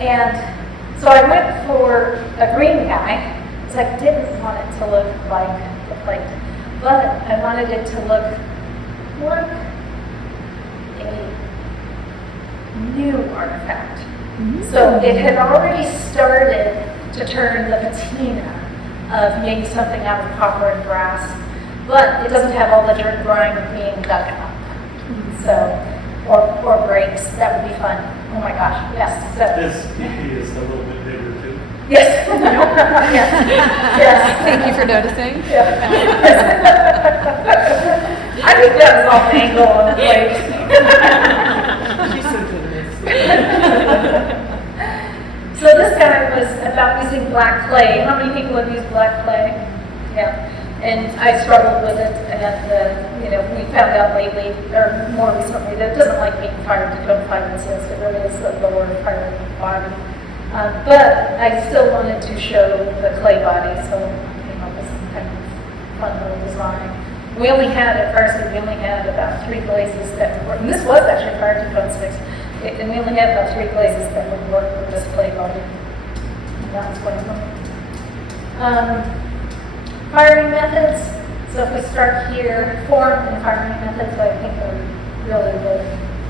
And so I went for a green guy, because I didn't want it to look like the plate, but I wanted it to look like a new artifact. So it had already started to turn the patina of making something out of copper and brass, but it doesn't have all the dirt grime of being dug up. So, or breaks, that would be fun. Oh my gosh, yes. So. This PP is a little bit bigger too. Yes. Yes. Yes. Thank you for noticing. Yeah. I think that was all angle on the plate. She's so generous. So this guy was about using black clay. How many people have used black clay? Yeah. And I struggled with it, and we found out lately, or more recently, that it doesn't like being fired to code 5 and 6. It really is the lower firing body. But I still wanted to show the clay body, so I came up with some kind of fun little design. We only had, at Fireseed, we only had about 3 glazes that would work. And this was actually fired to code 6. And we only had about 3 glazes that would work with this clay body. And that was one of them. Firing methods. So if we start here, form and firing methods, I think are really the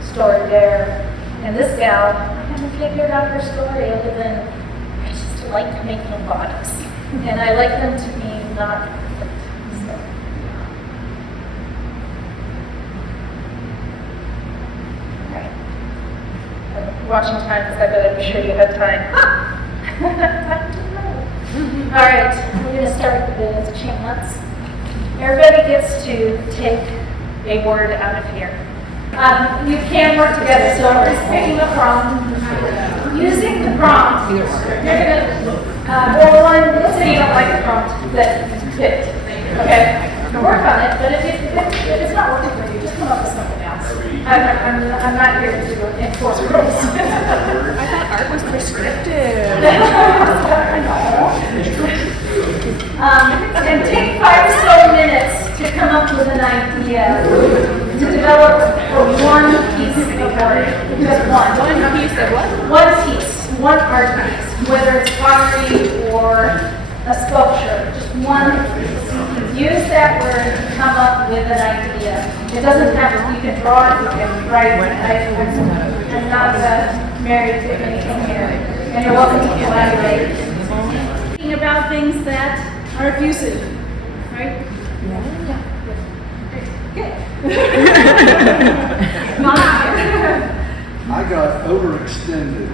story there. And this gal, I haven't figured out her story other than I just like making bodies. And I like them to be not perfect. So, yeah. Okay. I'm watching time because I better be sure you have time. All right, we're going to start with chants. Everybody gets to take a word out of here. You can work together, so I'm just picking the prompt. Using the prompt, you're going to, let's say you don't like the prompt that fit, okay? Work on it, but if it's not working for you, just come up with something else. I'm not here to enforce rules. I thought art was prescriptive. And take 5 or so minutes to come up with an idea to develop for one piece of art. Just one. One piece of what? One piece, one art piece, whether it's pottery or a sculpture, just one piece. Use that word to come up with an idea. It doesn't have to, you can draw it, you can write it. I'm not married to anything here. And you're welcome to collaborate. Thinking about things that are abusive, right? Yeah. Good. I got overextended.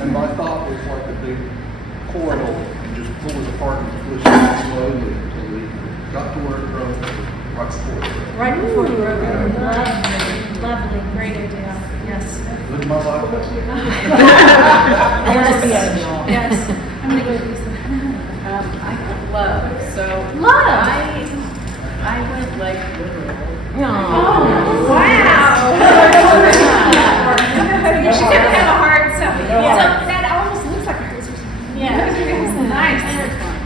And my thought was like a big coil and just pull it apart and push it slowly until we got to where it broke right before it broke. Right before you wrote it. Lovely, great idea. Yes. Lived my life. Yes. I'm going to go with Lisa. I got love, so. Love! I would like literal. Oh, wow! You should never have a hard sound. So that almost looks like a heart. Yeah. Nice.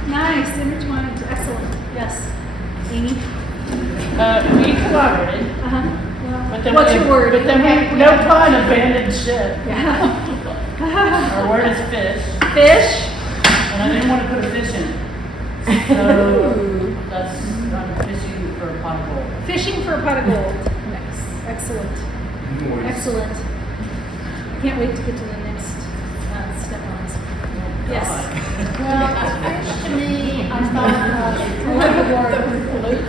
Nice. Intertwined. Excellent. Yes. Amy? We collaborated. But then What's your word? But then no pun, abandoned ship. Yeah. Our word is fish, Fish. and I didn't want to put a fish in it. So that's, I'm fishing for a pot of gold. Fishing for a pot of gold. Nice. Excellent. Excellent. I can't wait to get to the next step on this. Yes. Well, fish to me, I thought of the word flute,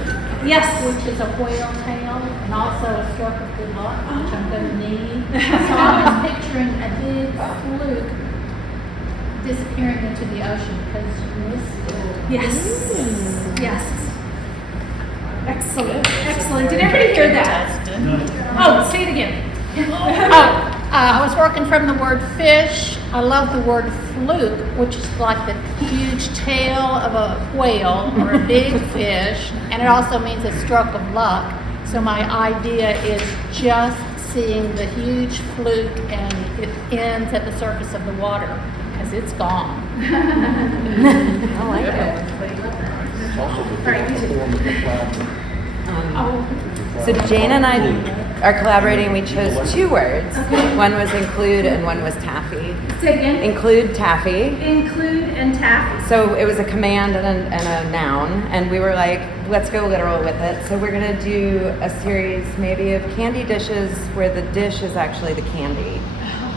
Yes. which is a whale tail, and also a stroke of good luck, which I'm going to need. So I was picturing a big fluke disappearing into the ocean because you missed it. Yes. Yes. Excellent. Excellent. Did everybody hear that? Oh, say it again. Oh, I was working from the word fish. I love the word fluke, which is like the huge tail of a whale or a big fish, and it also means a stroke of luck. So my idea is just seeing the huge fluke and it ends at the surface of the water because it's gone. I like it. It's also the form of the cloud. So Jane and I are collaborating. We chose 2 words. One was include and one was taffy. Say again. Include taffy. Include and taffy. So it was a command and a noun, and we were like, let's go literal with it. So we're gonna do a series maybe of candy dishes where the dish is actually the candy.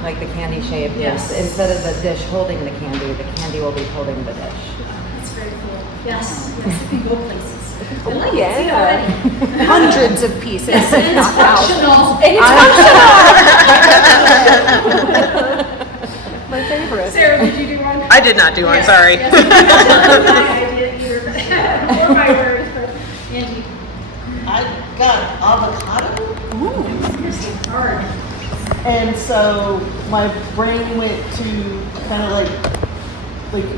Like the candy shape. Yes. Instead of the dish holding the candy will be holding the dish. That's very cool. Yes, yes, we can go places. I like Yeah. it. See already. Hundreds of pieces, Yes, and it's not thousands. functional. My favorite. Sarah, did you do one? I did not do one, Yes, sorry. Yes, I did either. Or my words, but Angie. I got avocado. Hard. And so my brain went to kind of like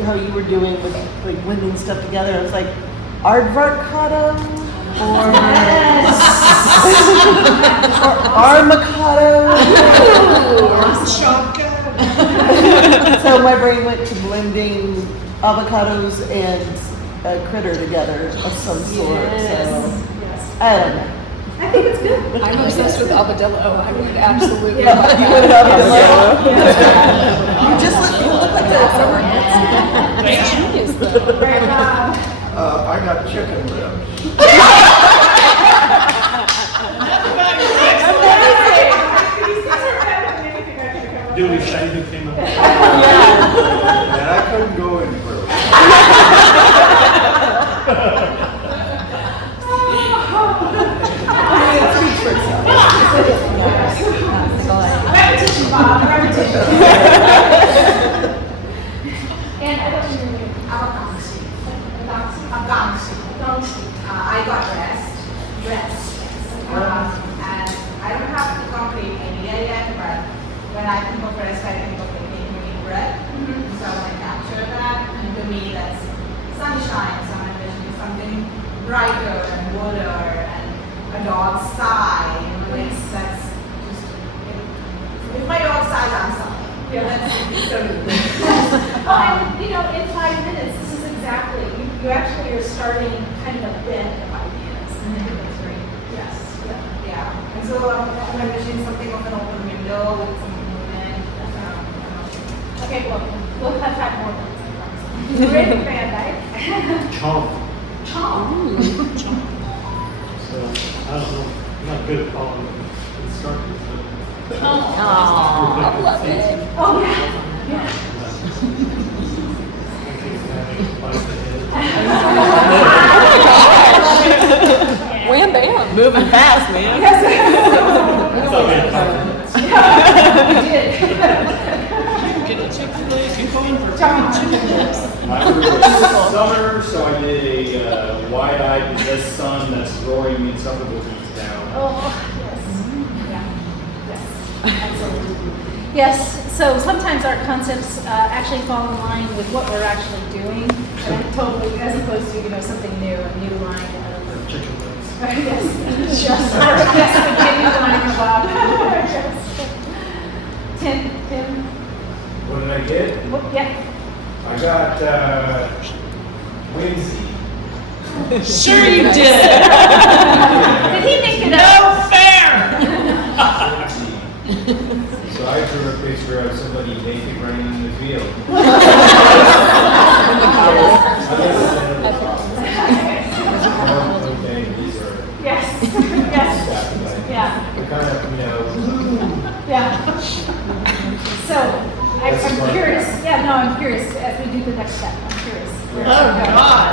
how you were doing with like blending stuff together. I was like, aardvarkado or armacado. So my brain went to blending avocados and a critter together of some sort. So I don't know. I think it's good. I'm obsessed with avocado. I would absolutely. You would have You just look like that. Genius, though. I got chicken ribs. Duly shiny who came up. And I couldn't go any further. Repetition, Bob, repetition. And I don't know, I got dressed. And I don't have the concrete idea yet, but when I think of rest, I think of making bread. So I want to capture that, and to me that's sunshine, so I'm envisioning something brighter and water and a dog's sigh, that's just, if my dog sighs, I'm sighing. Yeah, that's so And, in 5 minutes, this is exactly, you actually are starting kind of a bed of ideas. And I think that's great. Yes. yeah. And so I'm envisioning something of an open window with some movement. Okay, well, we'll have 5 more minutes, I promise. You're in the band, right? Chomp. Chomp. So, I don't know, I'm not good at following instructions, but. I love it. Oh, yeah. Wham bam. Moving fast, man. Get a Chick-fil-A, keep going for I was summer, so I did a wide-eyed possessed sun that's roaring insufferable heat down. Oh, yes. Absolutely. Yes, so sometimes our concepts actually fall in line with what we're actually doing, totally, as opposed to, something new, a new line of... Chicken wings. Yes, yes, a new line of... Yes. Tim? What did I get? Yeah. I got, whimsy. Sure you did. Did he make it up? No fair. So I drew a picture of somebody naked running in the field. Okay, these are Yes. Yes. like, Yeah. they're kind of, Yeah. So, That's I'm smart. curious, I'm curious as we do the next step, I'm curious. Oh, God.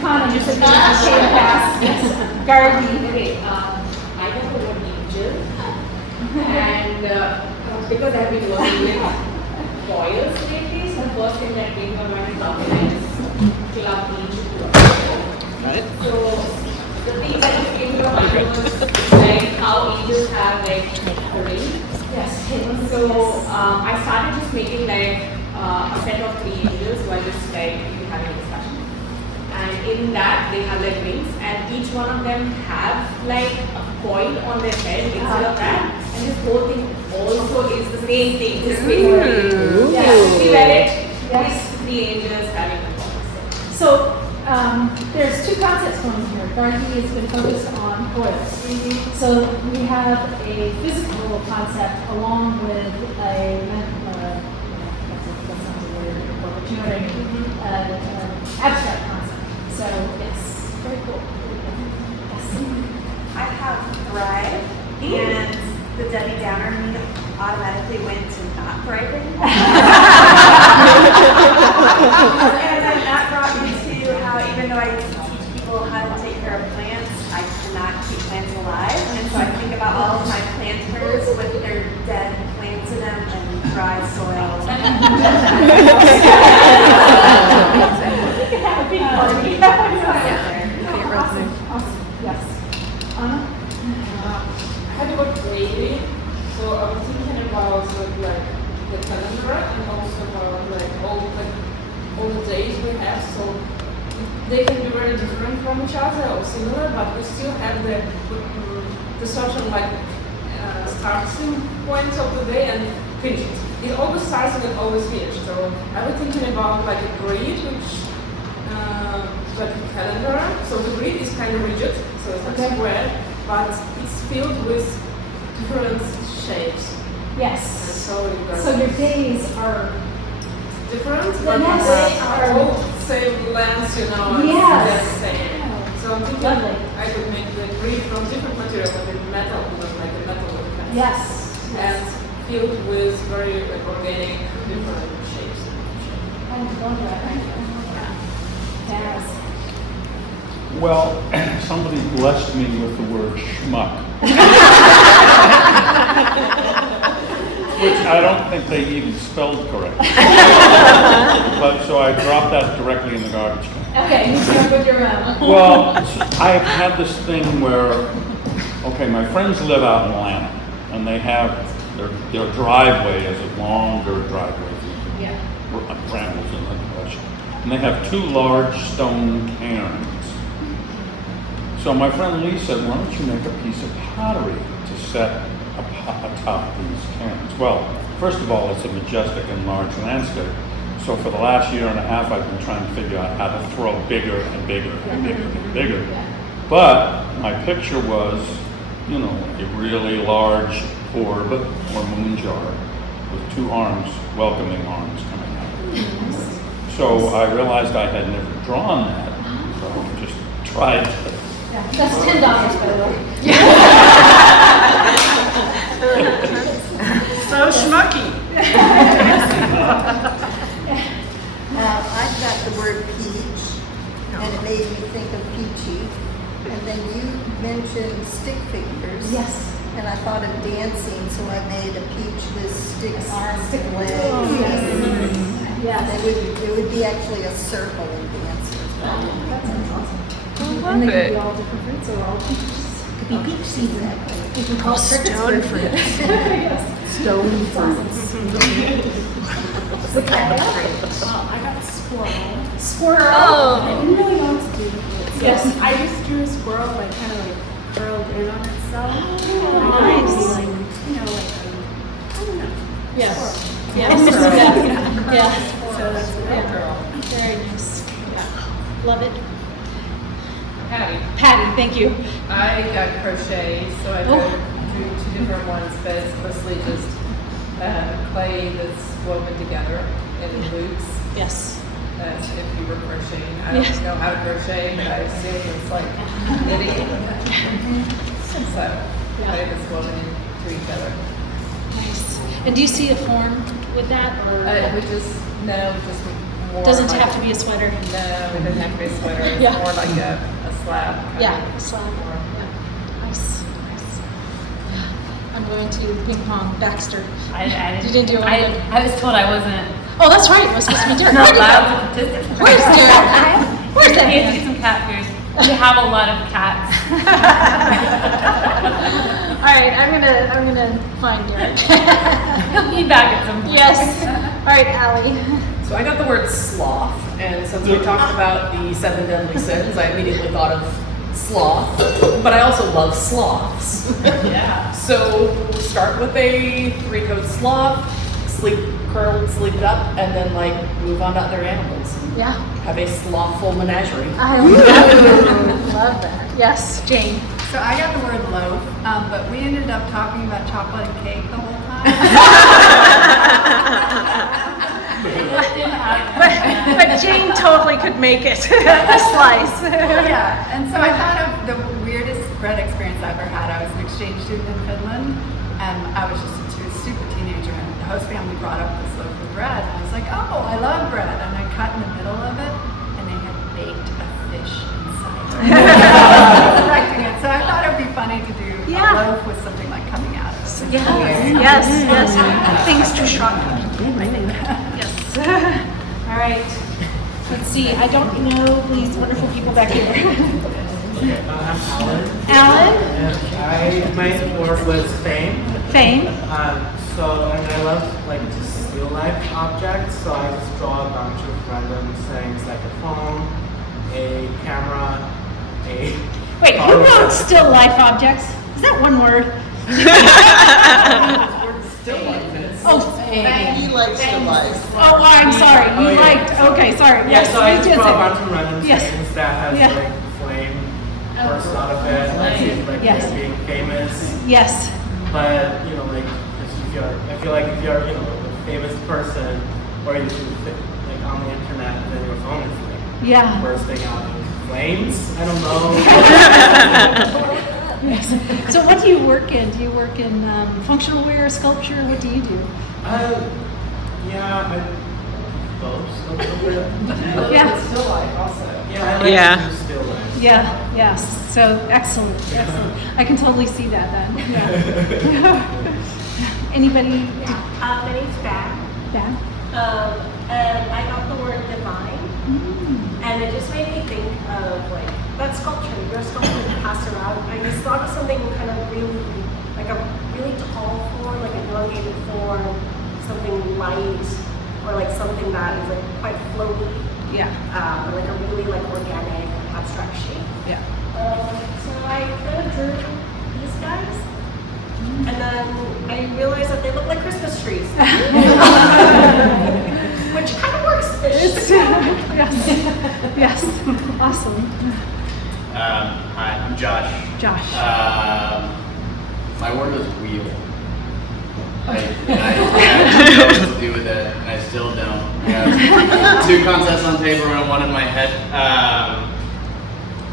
Connor, you said that came past, yes, gardening. Okay, I got the word angel, and because I've been working with foils lately, so the first thing that came to my mind is club angel. Right. So the thing that came to my mind was like how angels have like the ring. Yes. So I started just making like a set of 3 angels who are just like having a discussion. And in that they have like wings, and each one of them have like a coin on their head instead of that. And this whole thing also is the same thing. Just basically, yeah, we wear it. Yes, 3 angels having a coin. So there's 2 concepts going here. Gargi has been focused on coils. So we have a physical concept along with a that's not the word, but you know what I mean? Abstract concept. So yes, very cool. Yes. I have Thrive, and the Debbie Downer me automatically went to not thriving. And then that brought me to how even though I used to teach people how to take care of plants, I cannot keep plants alive. And so I think about all of my planters with their dead plants in them and dry soil. Awesome. Yes. Anna? I had about grading, so I was thinking about like the calendar and also about all the days we have. So they can be very different from each other or similar, but we still have the certain starting point of the day and finish it. It always starts and it always finishes. So I was thinking about like a grid, which like a calendar. So the grid is kind of rigid, so it's like square, but it's filled with different shapes. Yes. So your days are different, but yes. they are all same length, you know, yes. it's the same. So I'm thinking I could make the grid from different material, but with metal, like a metal with fence. Yes. And filled with very organic, different shapes. I love that. Yes. Well, somebody blessed me with the word schmuck. Which I don't think they even spelled correctly. But so I dropped that directly in the garbage can. Okay, you start with your Well, I've had this thing where, okay, my friends live out in Atlanta, and they have their driveway is a long dirt driveway. Yeah. Brambles in the bush. And they have 2 large stone cairns. So my friend Lee said, why don't you make a piece of pottery to set atop these cairns? Well, first of all, it's a majestic and large landscape. So for the last year and a half, I've been trying to figure out how to throw bigger and bigger and bigger and bigger. But my picture was, you know, a really large orb or moon jar with 2 arms, welcoming arms coming out. So I realized I had never drawn that, so I just tried to. Yeah, that's $10, by the way. So schmucky. I've got the word peach, and it made me think of peachy. And then you mentioned stick figures. Yes. And I thought of dancing, so I made a peach with sticks, arms, stick and legs. legs. Yeah. It would be actually a circle in dancers. That sounds awesome. And they could be all different fruits or all peaches. Could be peach season. You can call it Stone fruits. Yes. Stone fruits. I got squirrel. Squirrel. I didn't really know what to do with it. Yes. I just drew a squirrel, like kind of like curled in on itself. Nice. Like, you know, like I don't know. Yes. Squirrel. Yes. Yeah. So that's a Yeah. girl. Very nice. Yeah. Love it. Patty, thank you. I got crochet, so I drew 2 different ones, but it's mostly just clay that's woven together in loops. Yes. As if you were crocheting. I don't know how to crochet, but I assume it's like knitting. So clay that's woven into each other. Nice. And do you see a form with that, or just more. Doesn't like have to be a sweater. No, it doesn't have to be a sweater. It's Yeah. more like a slab. Yeah, a slab. Yeah. Nice. I'm going to ping pong. Baxter. I You didn't do it. I was told I wasn't. Oh, that's right. It was supposed to be Derek. Not allowed to participate. Where's Derek? Where's that? Get some cat food. We have a lot of cats. right, I'm gonna find Derek. He'll be back at some point. Yes. All right, Allie. So I got the word sloth, and since we talked about the 7 deadly sins, I immediately thought of sloth, but I also love sloths. Yeah. So we'll start with a 3-coat sloth, curled, sleeved up, and then like move on to other animals. Yeah. Have a slothful menagerie. I love that. Yes, Jane. So I got the word loaf, but we ended up talking about chocolate and cake the whole time. but Jane totally could make it a slice. Yeah, and so I thought of the weirdest bread experience I ever had. I was an exchange student in Finland, and I was just a super teenager, and the host family brought up this loaf of bread, and I was like, oh, I love bread, and I cut in the middle of it, and they had baked a fish inside it. Correcting it. So I thought it would be funny to do a loaf with something like coming out of it. Yes. Things to shrunk. Yes. All right. Let's see. I don't know these wonderful people back here. I'm Alan. Alan? And my work was fame. Fame. And I love like just real life objects, so I just draw a bunch of random things like a phone, a camera, a... Wait, who wrote still life objects? Is that one word? Still life is. Oh, He likes the life. Oh, I'm sorry. You liked. Okay, sorry. Yeah, Yes, so I you just did draw a say- bunch of random Yes. things that has like flame burst out of it, like Yes. being famous. Yes. But you know, like I feel like if you're a famous person, or you like on the internet, then your phone is like bursting out in flames. I don't know. Yes. So what do you work in? Do you work in functional wear, sculpture? What do you do? Yeah, I both a little bit. Yeah. Still life also. Yeah, I like to do still life. Yeah. Yes. So excellent. I can totally see that then. Yeah. Anybody? My name's Bab. Bab? And I got the word divine. And it just made me think of like that sculpture, your sculpture that passed around. I just thought of something kind of really, like a really tall form, like an elongated form, something light, or like something that is like quite floaty. Yeah. Or like a really like organic, abstract shape. Yeah. So I kind of drew these guys. And then I realized that they look like Christmas trees. Which kind of works. Yes. Awesome. Hi, I'm Josh. Josh. My word was wheel. I didn't know what to do with it, and I still don't. I have 2 concepts on paper and 1 in my head.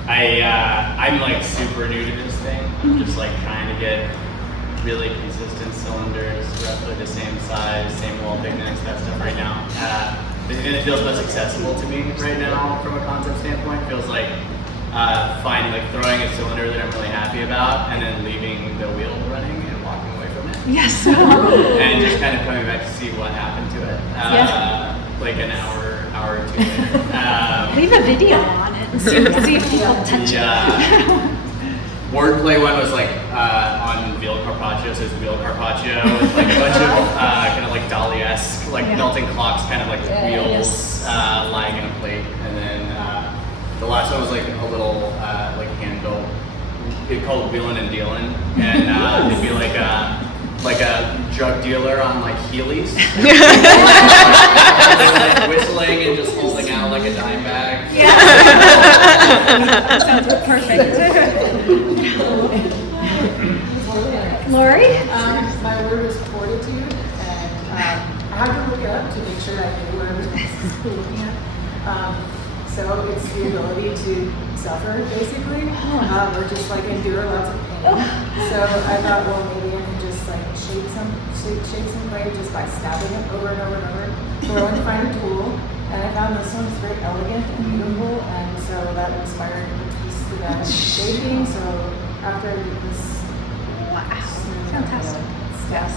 I'm like super new to this thing. I'm just like trying to get really consistent cylinders, roughly the same size, same wall thickness, that stuff right now. It feels most accessible to me right now from a concept standpoint. It feels like throwing a cylinder that I'm really happy about and then leaving the wheel running and walking away from it. Yes. And just kind of coming back to see what happened to it. Like an hour or 2 later. Leave a video on it and see if people touch it. Wordplay one was like on veal carpaccio, so it's veal carpaccio with like a bunch of kind of like Dali-esque, like melting clocks, kind of like wheels lying in a plate. And then the last one was like a little like hand-built, it's called wheelin' and dealin'. And it'd be like a drug dealer on like Heelys. Like whistling and just holding out like a dime bag. Yeah. Sounds perfect. Lori? My word was fortitude, and I had to look it up to make sure I knew what I was looking at. So it's the ability to suffer, basically, or just like endure lots of pain. So I thought, well, maybe I can just like shape some clay just by stabbing it over and over and over. So I went to find a tool, and I found this one was very elegant and beautiful, and so that inspired the piece that I'm shaping. So after I did this, fantastic. Yes.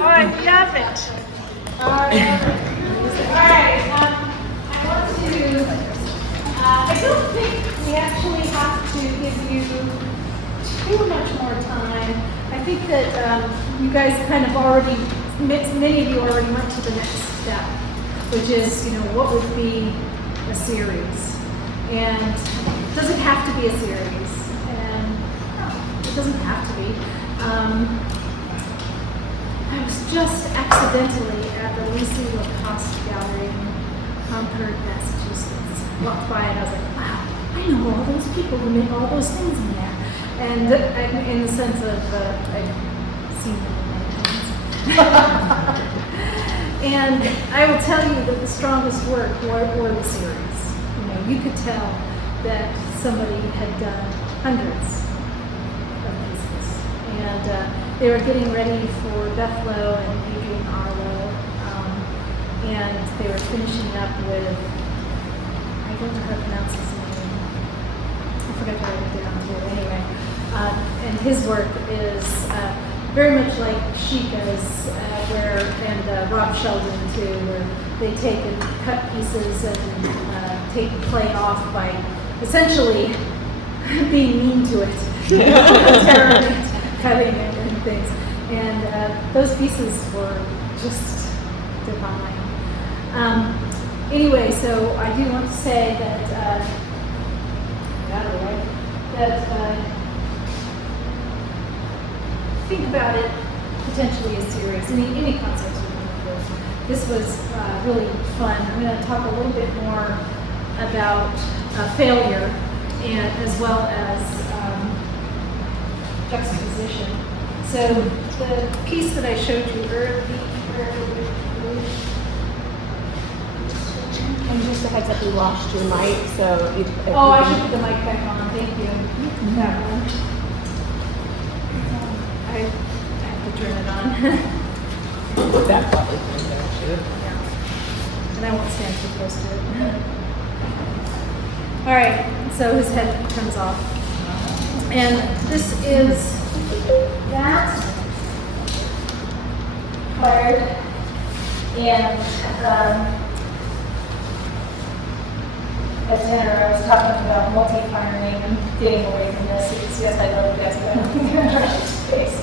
Oh, I love it. All right. I want to. I don't think we actually have to give you too much more time. I think that you guys kind of already, many of you already went to the next step, which is, what would be a series? And does it have to be a series? And no, it doesn't have to be. I was just accidentally at the Lucy Lacoste Gallery in Concord, Massachusetts. Walked by and I was like, wow, I know all those people who make all those things in there. And in the sense of, I've seen them in my hands. And I will tell you that the strongest work were the series. You could tell that somebody had done hundreds of pieces. And they were getting ready for Beth Lowe and Adrian Arlo. And they were finishing up with, I don't know how to pronounce his name. I forgot to write it down too. Anyway, and his work is very much like Chica's, and Rob Sheldon too, where they take and cut pieces and take the clay off by essentially being mean to it, tearing it, cutting it, and things. And those pieces were just divine. Anyway, so I do want to say that think about it potentially as series. Any concepts you want to do. This was really fun. I'm going to talk a little bit more about failure, and as well as juxtaposition. So the piece that I showed you earlier. And just a heads up, we lost your mic, so if I should put the mic back on. Thank you. That one. I have to turn it on. That probably there. Yeah. And I won't stand too close to it. All right. So his head comes off, and this is that card, and. A tenor, I was talking about multi-firing and getting away from this. Yes, I love you guys, but I don't think I'm trying to space.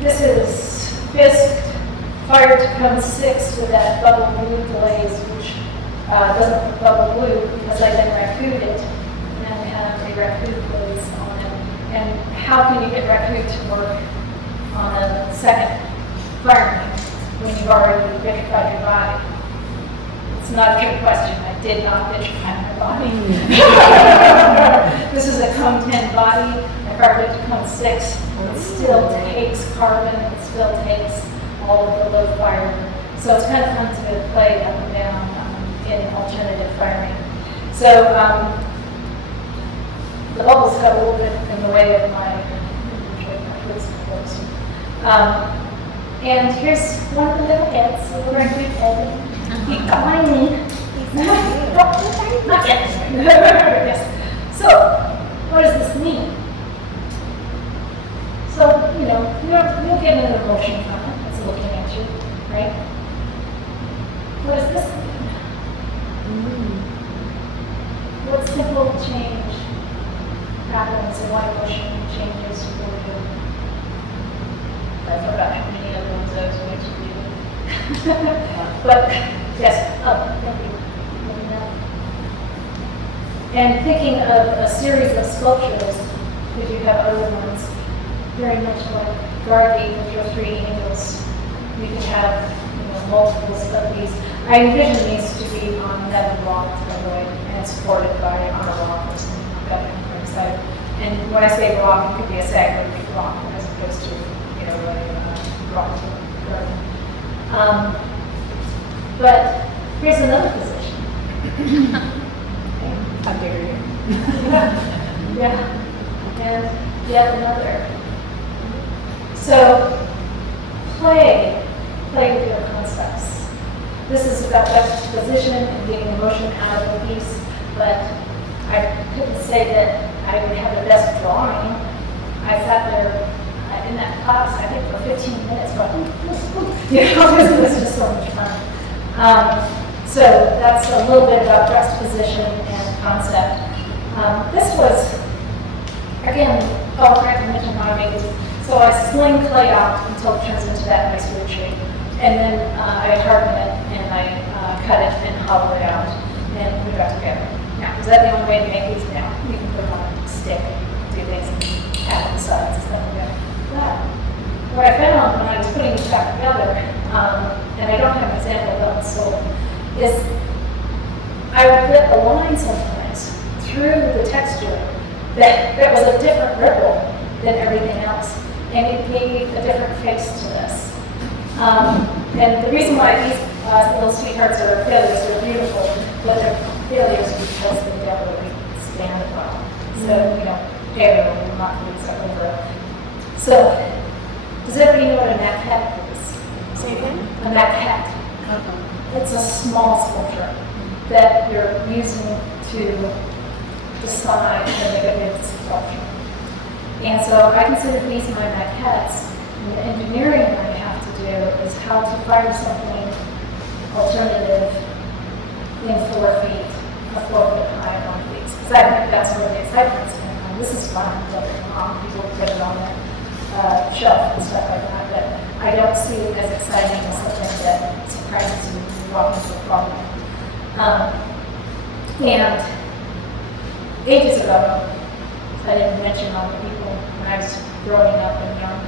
This is Fisk fired to cone 6 with that bubble blue glaze, which doesn't look bubble blue because I then raku'd it, and then we have a raku glaze on it. And how can you get raku to work on a second firing when you've already vitrified your body? It's not a good question. I did not vitrify my body. This is a cone 10 body. I fired it to cone 6. It still takes carbon. It still takes all of the low fire. So it's kind of fun to play up and down in alternative firing. So the bubbles got a little bit in the way of my hoods and clothes. And here's one of the little heads, a little red head. Keep going. Not yet. Yes. So, what does this mean? So, you'll get an emotion from it. It's looking at you, right? What does this mean? What simple change happens and why emotion changes really good? I forgot how many other ones I was going to do. But yes, thank you. And thinking of a series of sculptures, because you have other ones, very much like Gargi with your 3 angles, you can have multiples of these. I envision these to be on that block, by the way, and supported by on a rock or something like that on the side. And when I say rock, it could be a saggar rock as opposed to a rock garden. But here's another position. How dare you? Yeah, and yet another. So play with your concepts. This is about juxtaposition and getting emotion out of the piece, but I couldn't say that I would have the best drawing. I sat there in that class, I think, for 15 minutes, going, this is just so much fun. So that's a little bit about juxtaposition and concept. This was, again, I forgot to mention how I made this. So I sling clay out until it turns into that nice weird shape. And then I harden it and I cut it and hollow it out and put it back together. Now, is that the only way to make these? Now, you can put it on a stick, do things, and add the sides and stuff like that. But what I found when I was putting these back together, and I don't have an example of it, so is I would put a line sometimes through the texture that was a different ripple than everything else. And it gave a different face to this. And the reason why these little sweethearts are failures, they're beautiful, but they're failures because they don't really stand well. So, you know, air will not lose over it. So, does everybody know what a maquette is? Say again? A maquette. It's a small sculpture that you're using to decide to make a big sculpture. And so I consider these my maquettes. And the engineering I have to do is how to find something alternative in 4 feet, a 4 foot high one of these. Because I think that's where the excitement's going on. This is fun, people put it on the shelf and stuff like that, but I don't see it as exciting as something that surprises you when you walk into a problem. And ages ago, I didn't mention all the people when I was growing up and young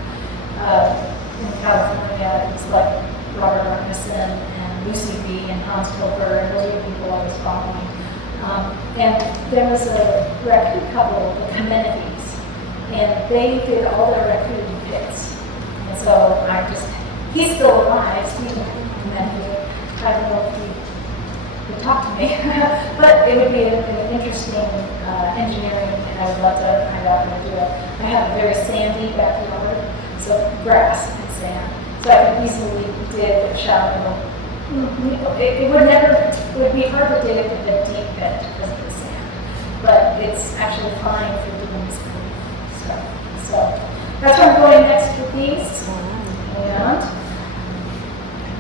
in California. It was like Robert Arneson and Lucy B. and Hans Kilper, and those were people I was following. And there was a raku couple, the Kamenides, and they did all their raku bits. And so he's still alive, Stephen Kamenide. I don't know if he would talk to me, but it would be an interesting engineering, and I would love to find out how to do it. I have a very sandy backyard, so grass and sand, so I could easily dig a shallow. It would be hard to dig a deep pit because of the sand, but it's actually fine for doing this kind of stuff. So that's where I'm going next with these. And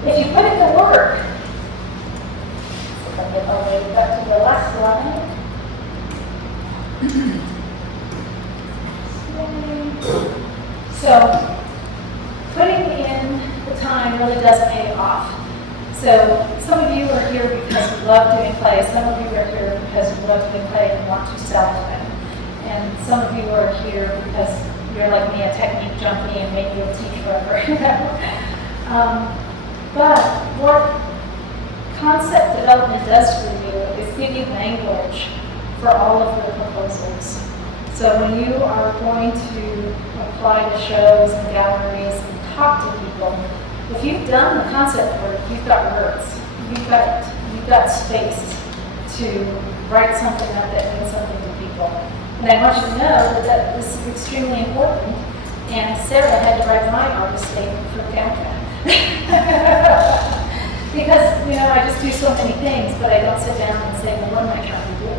if you put in the work, I'll get all the way back to the last slide. So, putting in the time really does pay off. So, some of you are here because you love doing play, some of you are here because you love doing play and want to sell play. And some of you are here because you're like me, a technique junkie, and maybe you'll teach forever. But what concept development does for you is give you language for all of your proposals. So when you are going to apply to shows and galleries and talk to people, if you've done the concept work, you've got words, you've got space to write something up that means something to people. And I want you to know that this is extremely important. And Sarah had to write my artist statement for GACA. Because, I just do so many things, but I don't sit down and say, well, what am I trying to do?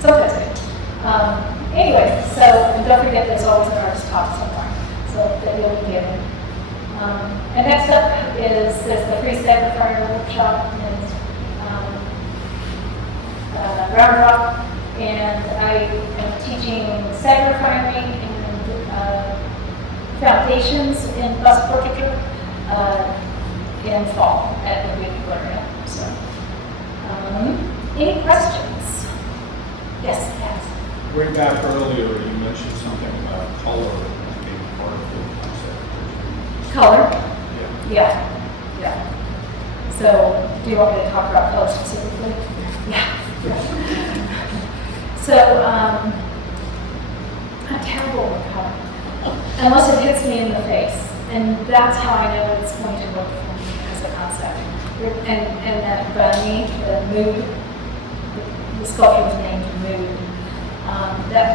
Sometimes I do. Anyway, and don't forget there's always an artist talk somewhere, so that you'll be given. And next up there's the free saggar fire workshop in Bastrop, and I am teaching saggar firing and foundations in bust portraiture in fall at Laguna Gloria. So, any questions? Yes, yes. Way back earlier, you mentioned something about color being part of the concept. Color? Yeah. So, do you want me to talk about color specifically? Yeah. So, I'm terrible with color, unless it hits me in the face, and that's how I know it's going to work for me as a concept. And that bunny, the mood, the sculpture was named Mood. That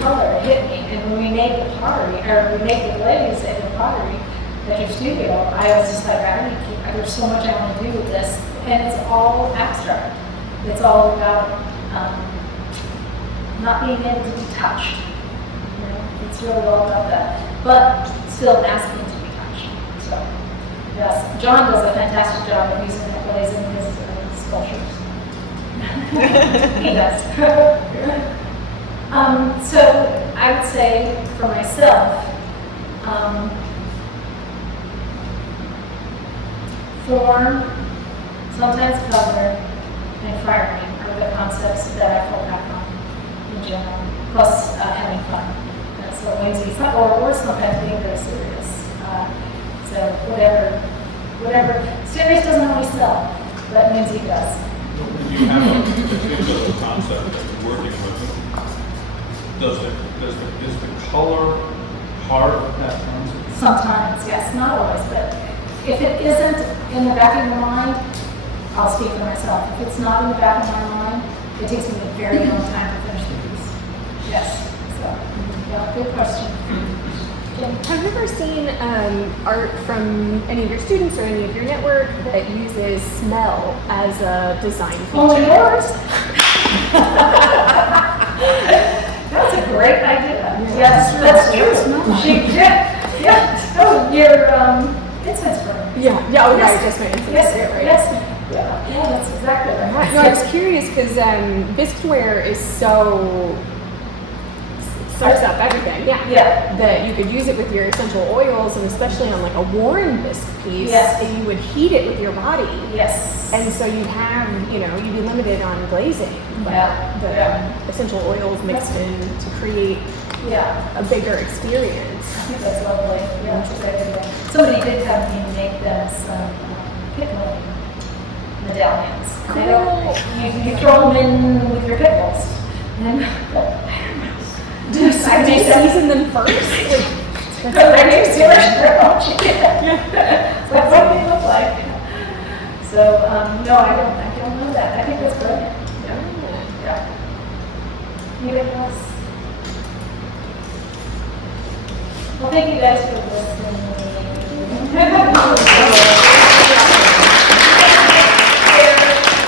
color hit me, and when we made the pottery, or we made the glaze and the pottery at your studio, I was just like, there's so much I want to do with this, and it's all abstract. It's all about not being able to be touched. It's really all about that, but still asking to be touched. So, yes, John does a fantastic job of using that glaze in his sculptures. He does. So I would say for myself, form, sometimes color, and firing are the concepts that I fall back on in general, plus having fun. That's what Lindsay's, or sometimes being very serious. So whatever. Serious doesn't always sell, but Lindsay does. When you have a particular concept that you're working with, is the color part of that concept? Sometimes, yes, not always, but if it isn't in the back of your mind, I'll speak for myself. If it's not in the back of my mind, it takes me a very long time to finish the piece. Yes, so, yeah, good question. Have you ever seen art from any of your students or any of your network that uses smell as a design feature? Only yours? That's a great idea. Yes, that's true. Yeah. Oh, your incense burner. Yeah. Oh, yes. right. Just my incense. Yes. Right. Yes. Yeah, that's exactly right. No, I was curious because biscuitware is so soaks up everything. Yeah. That you could use it with your essential oils, and especially on like a worn bisque piece, Yes. and you would heat it with your body. Yes. And so you'd have, you'd be limited on glazing, but the essential oils mixed in to create a bigger experience. I think that's lovely. Yeah, that's a great idea. Somebody did have me make them some pickling medallions. Cool. You throw them in with your pickles. And do you season them first? They're so what do they look like? So, no, I don't know that. I think that's brilliant. Yeah. Anybody else? Well, thank you guys for listening.